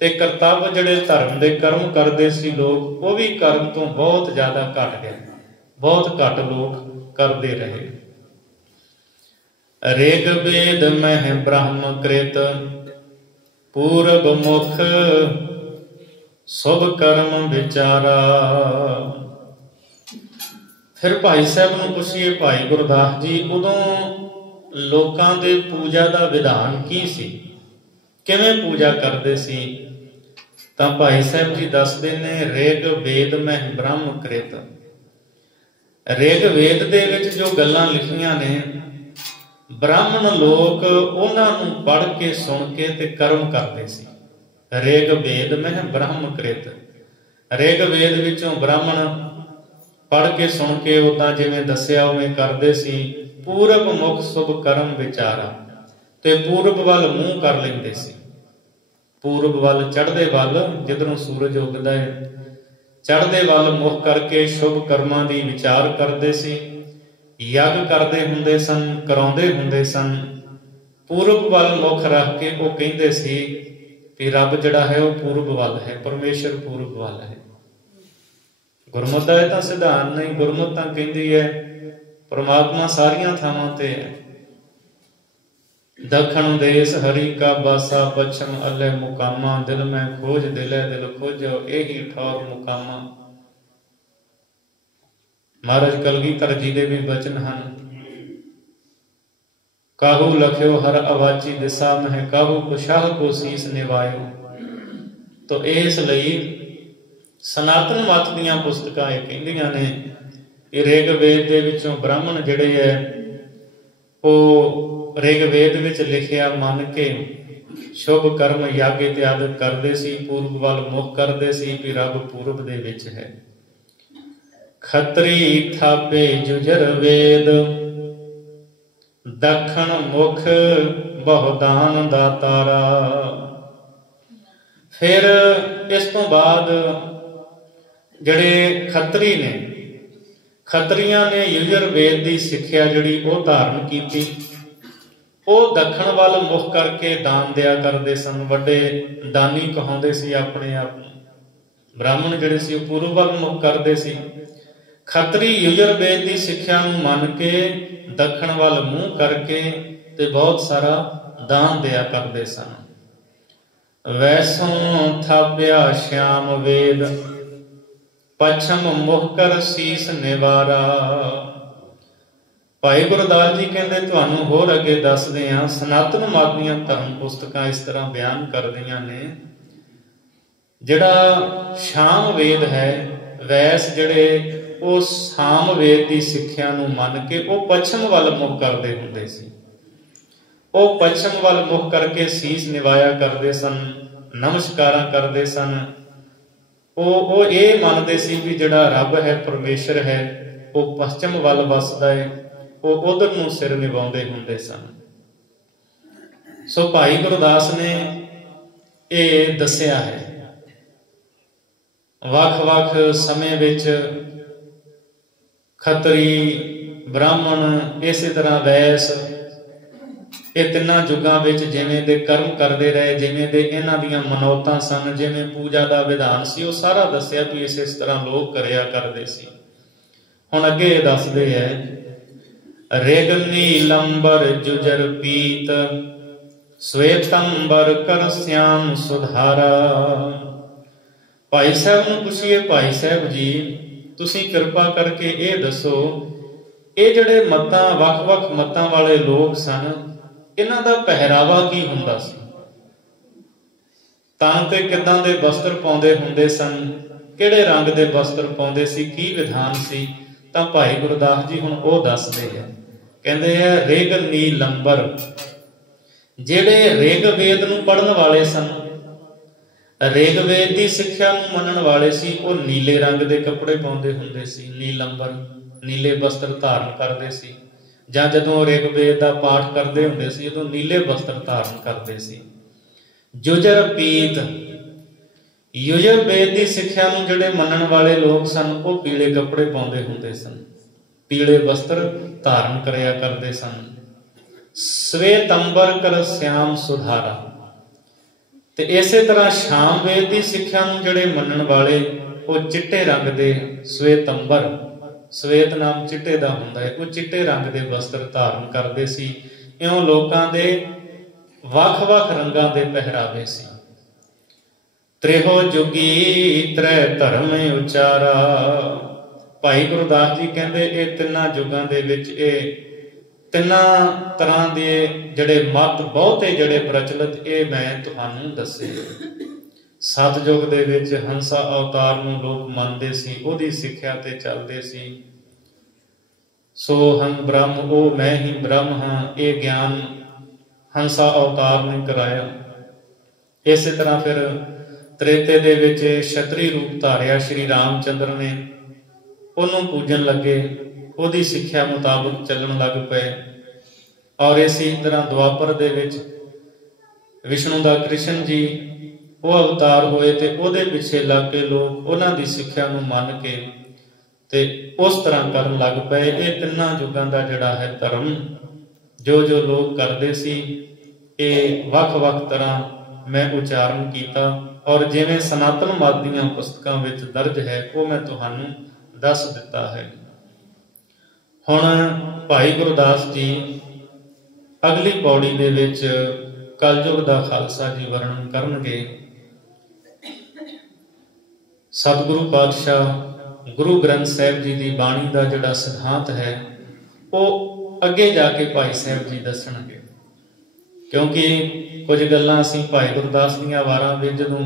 ਤੇ ਕਰਤੱਵ ਜਿਹੜੇ ਧਰਮ ਦੇ ਕਰਮ ਕਰਦੇ ਸੀ ਲੋਕ, ਉਹ ਵੀ ਕਰਮ ਤੋਂ ਬਹੁਤ ਜ਼ਿਆਦਾ ਘਟ ਗਏ। ਬਹੁਤ ਘੱਟ ਲੋਕ ਕਰਦੇ ਰਹੇ। ਰਿਗ ਵੇਦ ਮਹਿ ਬ੍ਰਹਮ ਕ੍ਰਿਤ ਪੂਰਬ ਮੁਖ ਸੁਭ ਕਰਮ ਵਿਚਾਰਾ। ਫਿਰ ਭਾਈ ਸਾਹਿਬ ਨੂੰ ਪੁੱਛੀਏ, ਭਾਈ ਗੁਰਦਾਸ ਜੀ, ਉਦੋਂ ਲੋਕਾਂ ਦੇ ਪੂਜਾ ਦਾ ਵਿਧਾਨ ਕੀ ਸੀ? ਕਿਵੇਂ ਪੂਜਾ ਕਰਦੇ ਸੀ? ਤਾਂ ਭਾਈ ਸਾਹਿਬ ਜੀ ਦੱਸਦੇ ਨੇ, ਰਿਗ ਵੇਦ ਮਹਿ ਬ੍ਰਹਮ ਕ੍ਰਿਤ। ਰਿਗ ਵੇਦ ਦੇ ਵਿੱਚ ਜੋ ਗੱਲਾਂ ਲਿਖੀਆਂ ਨੇ, ਬ੍ਰਾਹਮਣ ਲੋਕ ਉਹਨਾਂ ਨੂੰ ਪੜ੍ਹ ਕੇ ਸੁਣ ਕੇ ਤੇ ਕਰਮ ਕਰਦੇ ਸੀ। ਰਿਗ ਵੇਦ ਮਹਿ ਬ੍ਰਹਮ ਕ੍ਰਿਤ। ਰਿਗ ਵੇਦ ਵਿੱਚੋਂ ਬ੍ਰਾਹਮਣ ਪੜ੍ਹ ਕੇ ਸੁਣ ਕੇ ਉਦਾਂ ਜਿਵੇਂ ਦੱਸਿਆ ਉਵੇਂ ਕਰਦੇ ਸੀ। ਪੂਰਬ ਮੁਖ ਸੁਭ ਕਰਮ ਵਿਚਾਰਾ, ਤੇ ਪੂਰਬ ਵੱਲ ਮੂੰਹ ਕਰ ਲੈਂਦੇ ਸੀ। ਪੂਰਬ ਵੱਲ, ਚੜ੍ਹਦੇ ਵੱਲ, ਜਿੱਧਰੋਂ ਸੂਰਜ ਉੱਗਦਾ ਹੈ, ਚੜ੍ਹਦੇ ਵੱਲ ਮੁਖ ਕਰਕੇ ਸ਼ੁਭ ਕਰਮਾਂ ਦੀ ਵਿਚਾਰ ਕਰਦੇ ਸੀ। ਯੱਗ ਕਰਦੇ ਹੁੰਦੇ ਸਨ, ਕਰਾਉਂਦੇ ਹੁੰਦੇ ਸਨ। ਪੂਰਬ ਵੱਲ ਮੁਖ ਰੱਖ ਕੇ ਉਹ ਕਹਿੰਦੇ ਸੀ ਵੀ ਰੱਬ ਜਿਹੜਾ ਹੈ ਉਹ ਪੂਰਬ ਵੱਲ ਹੈ, ਪਰਮੇਸ਼ਰ ਪੂਰਬ ਵੱਲ ਹੈ। ਗੁਰਮਤਿ ਦਾ ਇਹ ਤਾਂ ਸਿਧਾਂਤ ਨਹੀਂ। ਗੁਰਮਤਿ ਤਾਂ ਕਹਿੰਦੀ ਹੈ ਪਰਮਾਤਮਾ ਸਾਰੀਆਂ ਥਾਵਾਂ ਤੇ ਹੈ। ਦੱਖਣ ਦੇਸ ਹਰੀ ਕਾ ਬਾਸਾ, ਪੱਛਮ ਅੱਲੇ ਮੁਕਾਮਾ। ਦਿਲ ਮੈਂ ਖੋਜ ਦਿਲੇ ਦਿਲ ਖੋਜੋ, ਇਹੀ ਠੌਰ ਮੁਕਾਮਾ। ਮਹਾਰਾਜ ਕਲਗੀਧਰ ਜੀ ਦੇ ਵੀ ਬਚਨ ਹਨ, ਕਾਹੂ ਲਖਿਓ ਹਰ ਅਵਾਚੀ ਦਿਸਾ ਮਹਿ, ਕਾਹੂ ਕੁਸ਼ਾਹ ਕੋ ਸੀਸ ਨਿਵਾਇਓ। ਤੋ ਇਸ ਲਈ ਸਨਾਤਨ ਮਤ ਦੀਆਂ ਪੁਸਤਕਾਂ ਇਹ ਕਹਿੰਦੀਆਂ ਨੇ ਕਿ ਰਿਗ ਵੇਦ ਦੇ ਵਿੱਚੋਂ ਬ੍ਰਾਹਮਣ ਜਿਹੜੇ ਹੈ ਉਹ ਰਿਗ ਵੇਦ ਵਿੱਚ ਲਿਖਿਆ ਮੰਨ ਕੇ ਸ਼ੁਭ ਕਰਮ ਯੱਗ ਇਤਿਆਦਿ ਕਰਦੇ ਸੀ। ਪੂਰਬ ਵੱਲ ਮੁਖ ਕਰਦੇ ਸੀ ਵੀ ਰੱਬ ਪੂਰਬ ਦੇ ਵਿੱਚ ਹੈ। ਖੱਤਰੀ ਥਾਪੇ ਜੁਜਰ ਵੇਦ, ਦੱਖਣ ਮੁਖ ਬਹੁਦਾਨ ਦਾ ਤਾਰਾ। ਫਿਰ ਇਸ ਤੋਂ ਬਾਅਦ ਜਿਹੜੇ ਖੱਤਰੀ ਨੇ, ਖੱਤਰੀਆਂ ਨੇ ਯੁਜਰ ਵੇਦ ਦੀ ਸਿੱਖਿਆ ਜਿਹੜੀ ਉਹ ਧਾਰਨ ਕੀਤੀ। ਉਹ ਦੱਖਣ ਵੱਲ ਮੁਖ ਕਰਕੇ ਦਾਨ ਦਿਆ ਕਰਦੇ ਸਨ। ਵੱਡੇ ਦਾਨੀ ਕਹਾਉਂਦੇ ਸੀ ਆਪਣੇ ਆਪ ਨੂੰ। ਬ੍ਰਾਹਮਣ ਜਿਹੜੇ ਸੀ ਉਹ ਪੂਰਬ ਵੱਲ ਮੁਖ ਕਰਦੇ ਸੀ। ਖੱਤਰੀ ਯੁਜਰ ਵੇਦ ਦੀ ਸਿੱਖਿਆ ਨੂੰ ਮੰਨ ਕੇ ਦੱਖਣ ਵੱਲ ਮੂੰਹ ਕਰਕੇ ਤੇ ਬਹੁਤ ਸਾਰਾ ਦਾਨ ਦਿਆ ਕਰਦੇ ਸਨ। ਵੈਸੋਂ ਥਾਪਿਆ ਸ਼ਿਆਮ ਵੇਦ, ਪੱਛਮ ਮੁਖ ਕਰ ਸੀਸ ਨਿਵਾਰਾ। ਭਾਈ ਗੁਰਦਾਸ ਜੀ ਕਹਿੰਦੇ ਤੁਹਾਨੂੰ ਹੋਰ ਅੱਗੇ ਦੱਸਦੇ ਹਾਂ। ਸਨਾਤਨ ਮਤ ਦੀਆਂ ਧਰਮ ਪੁਸਤਕਾਂ ਇਸ ਤਰ੍ਹਾਂ ਬਿਆਨ ਕਰਦੀਆਂ ਨੇ, ਜਿਹੜਾ ਸ਼ਾਮ ਵੇਦ ਹੈ, ਵੈਸ ਜਿਹੜੇ ਉਹ ਸਾਮ ਵੇਦ ਦੀ ਸਿੱਖਿਆ ਨੂੰ ਮੰਨ ਕੇ ਉਹ ਪੱਛਮ ਵੱਲ ਮੁਖ ਕਰਦੇ ਹੁੰਦੇ ਸੀ। ਉਹ ਪੱਛਮ ਵੱਲ ਮੁਖ ਕਰਕੇ ਸੀਸ ਨਿਵਾਇਆ ਕਰਦੇ ਸਨ, ਨਮਸਕਾਰਾਂ ਕਰਦੇ ਸਨ। ਉਹ ਇਹ ਮੰਨਦੇ ਸੀ ਵੀ ਜਿਹੜਾ ਰੱਬ ਹੈ, ਪਰਮੇਸ਼ਰ ਹੈ, ਉਹ ਪੱਛਮ ਵੱਲ ਵੱਸਦਾ ਹੈ। ਉਹ ਉਧਰ ਨੂੰ ਸਿਰ ਨਿਵਾਉਂਦੇ ਹੁੰਦੇ ਸਨ। ਸੋ ਭਾਈ ਗੁਰਦਾਸ ਨੇ ਇਹ ਦੱਸਿਆ ਹੈ। ਵੱਖ-ਵੱਖ ਸਮੇਂ ਵਿੱਚ ਖੱਤਰੀ, ਬ੍ਰਾਹਮਣ, ਇਸੇ ਤਰ੍ਹਾਂ ਵੈਸ, ਇਹ ਤਿੰਨਾਂ ਯੁੱਗਾਂ ਵਿੱਚ ਜਿਵੇਂ ਦੇ ਕਰਮ ਕਰਦੇ ਰਹੇ, ਜਿਵੇਂ ਦੇ ਇਹਨਾਂ ਦੀਆਂ ਮਨੌਤਾਂ ਸਨ, ਜਿਵੇਂ ਪੂਜਾ ਦਾ ਵਿਧਾਨ ਸੀ, ਉਹ ਸਾਰਾ ਦੱਸਿਆ ਵੀ ਇਸ ਤਰ੍ਹਾਂ ਲੋਕ ਕਰਿਆ ਕਰਦੇ ਸੀ। ਹੁਣ ਅੱਗੇ ਇਹ ਦੱਸਦੇ ਹੈ, ਰਿਗ ਨੀਲੰਬਰ ਜੁਜਰ ਪੀਤ, ਸਵੇਤੰਬਰ ਕਰ ਸਿਆਮ ਸੁਧਾਰਾ। ਭਾਈ ਸਾਹਿਬ ਨੂੰ ਪੁੱਛੀਏ, ਭਾਈ ਸਾਹਿਬ ਜੀ ਤੁਸੀਂ ਕਿਰਪਾ ਕਰਕੇ ਇਹ ਦੱਸੋ, ਇਹ ਜਿਹੜੇ ਮੱਤਾਂ, ਵੱਖ-ਵੱਖ ਮੱਤਾਂ ਵਾਲੇ ਲੋਕ ਸਨ, ਇਹਨਾਂ ਦਾ ਪਹਿਰਾਵਾ ਕੀ ਹੁੰਦਾ ਸੀ? ਤਨ ਤੇ ਕਿੱਦਾਂ ਦੇ ਵਸਤਰ ਪਾਉਂਦੇ ਹੁੰਦੇ ਸਨ? ਕਿਹੜੇ ਰੰਗ ਦੇ ਵਸਤਰ ਪਾਉਂਦੇ ਸੀ? ਕੀ ਵਿਧਾਨ ਸੀ? ਤਾਂ ਭਾਈ ਗੁਰਦਾਸ ਜੀ ਹੁਣ ਉਹ ਦੱਸਦੇ ਆ। ਕਹਿੰਦੇ ਆ ਰਿਗ ਨੀਲੰਬਰ, ਜਿਹੜੇ ਰਿਗ ਵੇਦ ਨੂੰ ਪੜ੍ਹਨ ਵਾਲੇ ਸਨ, ਰਿਗ ਵੇਦ ਦੀ ਸਿੱਖਿਆ ਨੂੰ ਮੰਨਣ ਵਾਲੇ ਸੀ, ਉਹ ਨੀਲੇ ਰੰਗ ਦੇ ਕੱਪੜੇ ਪਾਉਂਦੇ ਹੁੰਦੇ ਸੀ। ਨੀਲੰਬਰ, ਨੀਲੇ ਵਸਤਰ ਧਾਰਨ ਕਰਦੇ ਸੀ। ਜਾਂ ਜਦੋਂ ਰਿਗਵੇਦ ਦਾ ਪਾਠ ਕਰਦੇ ਹੁੰਦੇ ਸੀ ਉਦੋਂ ਨੀਲੇ ਵਸਤਰ ਧਾਰਨ ਕਰਦੇ ਸੀ। ਯੁਜਰ ਪੀਤ, ਯੁਜਰਵੇਦ ਦੀ ਸਿੱਖਿਆ ਨੂੰ ਜਿਹੜੇ ਮੰਨਣ ਵਾਲੇ ਲੋਕ ਸਨ ਉਹ ਪੀਲੇ ਕੱਪੜੇ ਪਾਉਂਦੇ ਹੁੰਦੇ ਸਨ, ਪੀਲੇ ਵਸਤਰ ਧਾਰਨ ਕਰਿਆ ਕਰਦੇ ਸਨ। ਸਵੇਤੰਬਰ ਕਰ ਸਿਆਮ ਸੁਧਾਰਾ, ਤੇ ਇਸੇ ਤਰ੍ਹਾਂ ਸ਼ਾਮ ਵੇਦ ਦੀ ਸਿੱਖਿਆ ਨੂੰ ਜਿਹੜੇ ਮੰਨਣ ਵਾਲੇ ਉਹ ਚਿੱਟੇ ਰੰਗ ਦੇ ਸਵੇਤੰਬਰ, ਸਵੇਤ ਨਾਮ ਚਿੱਟੇ ਦਾ ਹੁੰਦਾ ਹੈ, ਉਹ ਚਿੱਟੇ ਰੰਗ ਦੇ ਵਸਤਰ ਧਾਰਨ ਕਰਦੇ ਸੀ। ਇਉਂ ਲੋਕਾਂ ਦੇ ਵੱਖ-ਵੱਖ ਰੰਗਾਂ ਦੇ ਪਹਿਰਾਵੇ ਸੀ। ਤ੍ਰਿਹੋ ਜੁਗੀ ਤ੍ਰੈ ਧਰਮ ਉਚਾਰਾ, ਭਾਈ ਗੁਰਦਾਸ ਜੀ ਕਹਿੰਦੇ ਇਹ ਤਿੰਨਾਂ ਯੁੱਗਾਂ ਦੇ ਵਿੱਚ ਇਹ ਤਿੰਨਾਂ ਤਰ੍ਹਾਂ ਦੇ ਜਿਹੜੇ ਮਤ ਬਹੁਤੇ ਜਿਹੜੇ ਪ੍ਰਚਲਿਤ ਇਹ ਮੈਂ ਤੁਹਾਨੂੰ ਦੱਸੇ। ਸਤਿਯੁਗ ਦੇ ਵਿੱਚ ਹੰਸਾ ਅਵਤਾਰ ਨੂੰ ਲੋਕ ਮੰਨਦੇ ਸੀ, ਉਹਦੀ ਸਿੱਖਿਆ ਤੇ ਚੱਲਦੇ ਸੀ। ਸੋ ਹਮ ਬ੍ਰਹਮ, ਉਹ ਮੈਂ ਹੀ ਬ੍ਰਹਮ ਹਾਂ, ਇਹ ਗਿਆਨ ਹੰਸਾ ਅਵਤਾਰ ਨੇ ਕਰਾਇਆ। ਇਸੇ ਤਰ੍ਹਾਂ ਫਿਰ ਤ੍ਰੇਤੇ ਦੇ ਵਿੱਚ ਛਤਰੀ ਰੂਪ ਧਾਰਿਆ ਸ਼੍ਰੀ ਰਾਮ ਚੰਦਰ ਨੇ, ਉਹਨੂੰ ਪੂਜਣ ਲੱਗੇ, ਉਹਦੀ ਸਿੱਖਿਆ ਮੁਤਾਬਕ ਚੱਲਣ ਲੱਗ ਪਏ। ਔਰ ਇਸੇ ਤਰ੍ਹਾਂ ਦੁਆਪਰ ਦੇ ਵਿੱਚ ਵਿਸ਼ਨੂੰ ਦਾ ਕ੍ਰਿਸ਼ਨ ਜੀ ਉਹ ਅਵਤਾਰ ਹੋਏ ਤੇ ਉਹਦੇ ਪਿੱਛੇ ਲੱਗ ਕੇ ਲੋਕ ਉਹਨਾਂ ਦੀ ਸਿੱਖਿਆ ਨੂੰ ਮੰਨ ਕੇ ਤੇ ਉਸ ਤਰ੍ਹਾਂ ਕਰਨ ਲੱਗ ਪਏ। ਇਹ ਤਿੰਨਾਂ ਯੁੱਗਾਂ ਦਾ ਜਿਹੜਾ ਹੈ ਧਰਮ ਜੋ ਜੋ ਲੋਕ ਕਰਦੇ ਸੀ ਇਹ ਵੱਖ-ਵੱਖ ਤਰ੍ਹਾਂ ਮੈਂ ਉਚਾਰਨ ਕੀਤਾ। ਔਰ ਜਿਵੇਂ ਸਨਾਤਨ ਮਤ ਦੀਆਂ ਪੁਸਤਕਾਂ ਵਿੱਚ ਦਰਜ ਹੈ ਉਹ ਮੈਂ ਤੁਹਾਨੂੰ ਦੱਸ ਦਿੱਤਾ ਹੈ। ਹੁਣ ਭਾਈ ਗੁਰਦਾਸ ਜੀ ਅਗਲੀ ਪੌੜੀ ਦੇ ਵਿੱਚ ਕਲਯੁਗ ਦਾ ਖਾਲਸਾ ਜੀ ਵਰਣਨ ਕਰਨਗੇ। ਸਤਿਗੁਰੂ ਪਾਤਸ਼ਾਹ ਗੁਰੂ ਗ੍ਰੰਥ ਸਾਹਿਬ ਜੀ ਦੀ ਬਾਣੀ ਦਾ ਜਿਹੜਾ ਸਿਧਾਂਤ ਹੈ ਉਹ ਅੱਗੇ ਜਾ ਕੇ ਭਾਈ ਸਾਹਿਬ ਜੀ ਦੱਸਣਗੇ, ਕਿਉਂਕਿ ਕੁਝ ਗੱਲਾਂ ਅਸੀਂ ਭਾਈ ਗੁਰਦਾਸ ਦੀਆਂ ਵਾਰਾਂ ਵਿੱਚ ਜਦੋਂ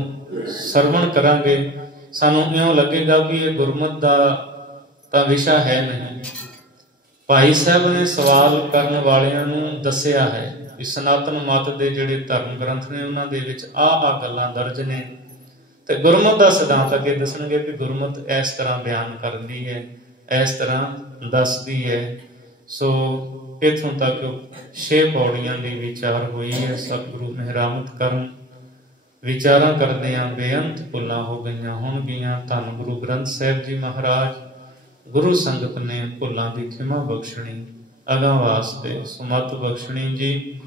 ਸਰਵਣ ਕਰਾਂਗੇ ਸਾਨੂੰ ਇਉਂ ਲੱਗੇਗਾ ਵੀ ਇਹ ਗੁਰਮਤਿ ਦਾ ਤਾਂ ਵਿਸ਼ਾ ਹੈ ਨਹੀਂ। ਭਾਈ ਸਾਹਿਬ ਨੇ ਸਵਾਲ ਕਰਨ ਵਾਲਿਆਂ ਨੂੰ ਦੱਸਿਆ ਹੈ ਕਿ ਸਨਾਤਨ ਮਤ ਦੇ ਜਿਹੜੇ ਧਰਮ ਗ੍ਰੰਥ ਨੇ ਉਹਨਾਂ ਦੇ ਵਿੱਚ ਆਹ ਗੱਲਾਂ ਦਰਜ ਨੇ, ਤੇ ਗੁਰਮਤਿ ਦਾ ਸਿਧਾਂਤ ਅੱਗੇ ਦੱਸਣਗੇ ਵੀ ਗੁਰਮਤਿ ਇਸ ਤਰ੍ਹਾਂ ਬਿਆਨ ਕਰਦੀ ਹੈ, ਇਸ ਤਰ੍ਹਾਂ ਦੱਸਦੀ ਹੈ। ਸੋ ਇੱਥੋਂ ਤੱਕ 6 ਪੌੜੀਆਂ ਦੀ ਵਿਚਾਰ ਹੋਈ ਹੈ। ਸਤਿਗੁਰੂ ਮਿਹਰਾਮਤ ਕਰਨ, ਵਿਚਾਰਾਂ ਕਰਦਿਆਂ ਬੇਅੰਤ ਭੁੱਲਾਂ ਹੋ ਗਈਆਂ ਹੋਣਗੀਆਂ। ਧੰਨ ਗੁਰੂ ਗ੍ਰੰਥ ਸਾਹਿਬ ਜੀ ਮਹਾਰਾਜ, ਗੁਰੂ ਸੰਗਤ ਨੇ ਭੁੱਲਾਂ ਦੀ ਖਿਮਾ ਬਖਸ਼ਣੀ, ਅਗਾਂ ਵਾਸਤੇ ਸੁਮਤ ਬਖਸ਼ਣੀ ਜੀ।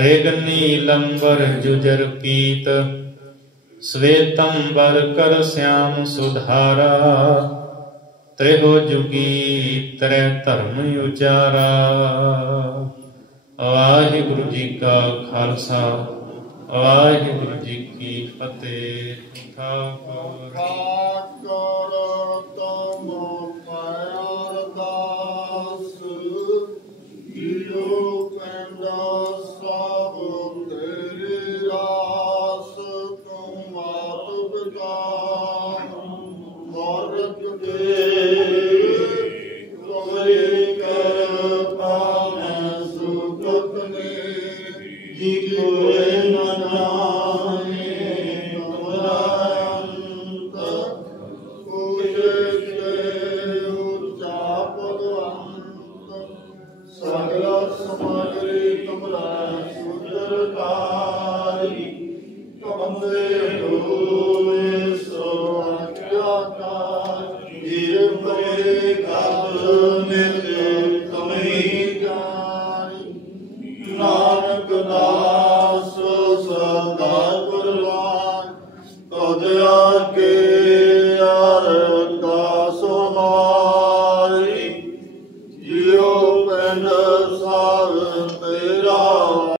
ਰੇਗਨੀ ਲੰਬਰ ਜੁਜਰ ਪੀਤ, ਸਵੇਤੰਬਰ ਕਰ ਸਿਆਮ ਸੁਧਾਰਾ, ਤ੍ਰਿਹੋ ਜੁਗੀ ਤ੍ਰੈ ਧਰਮ ਉਚਾਰਾ। ਵਾਹਿਗੁਰੂ ਜੀ ਕਾ ਖਾਲਸਾ, ਵਾਹਿਗੁਰੂ ਜੀ ਕੀ ਫਤਿਹ। ਠਾਕੁਰ Amen.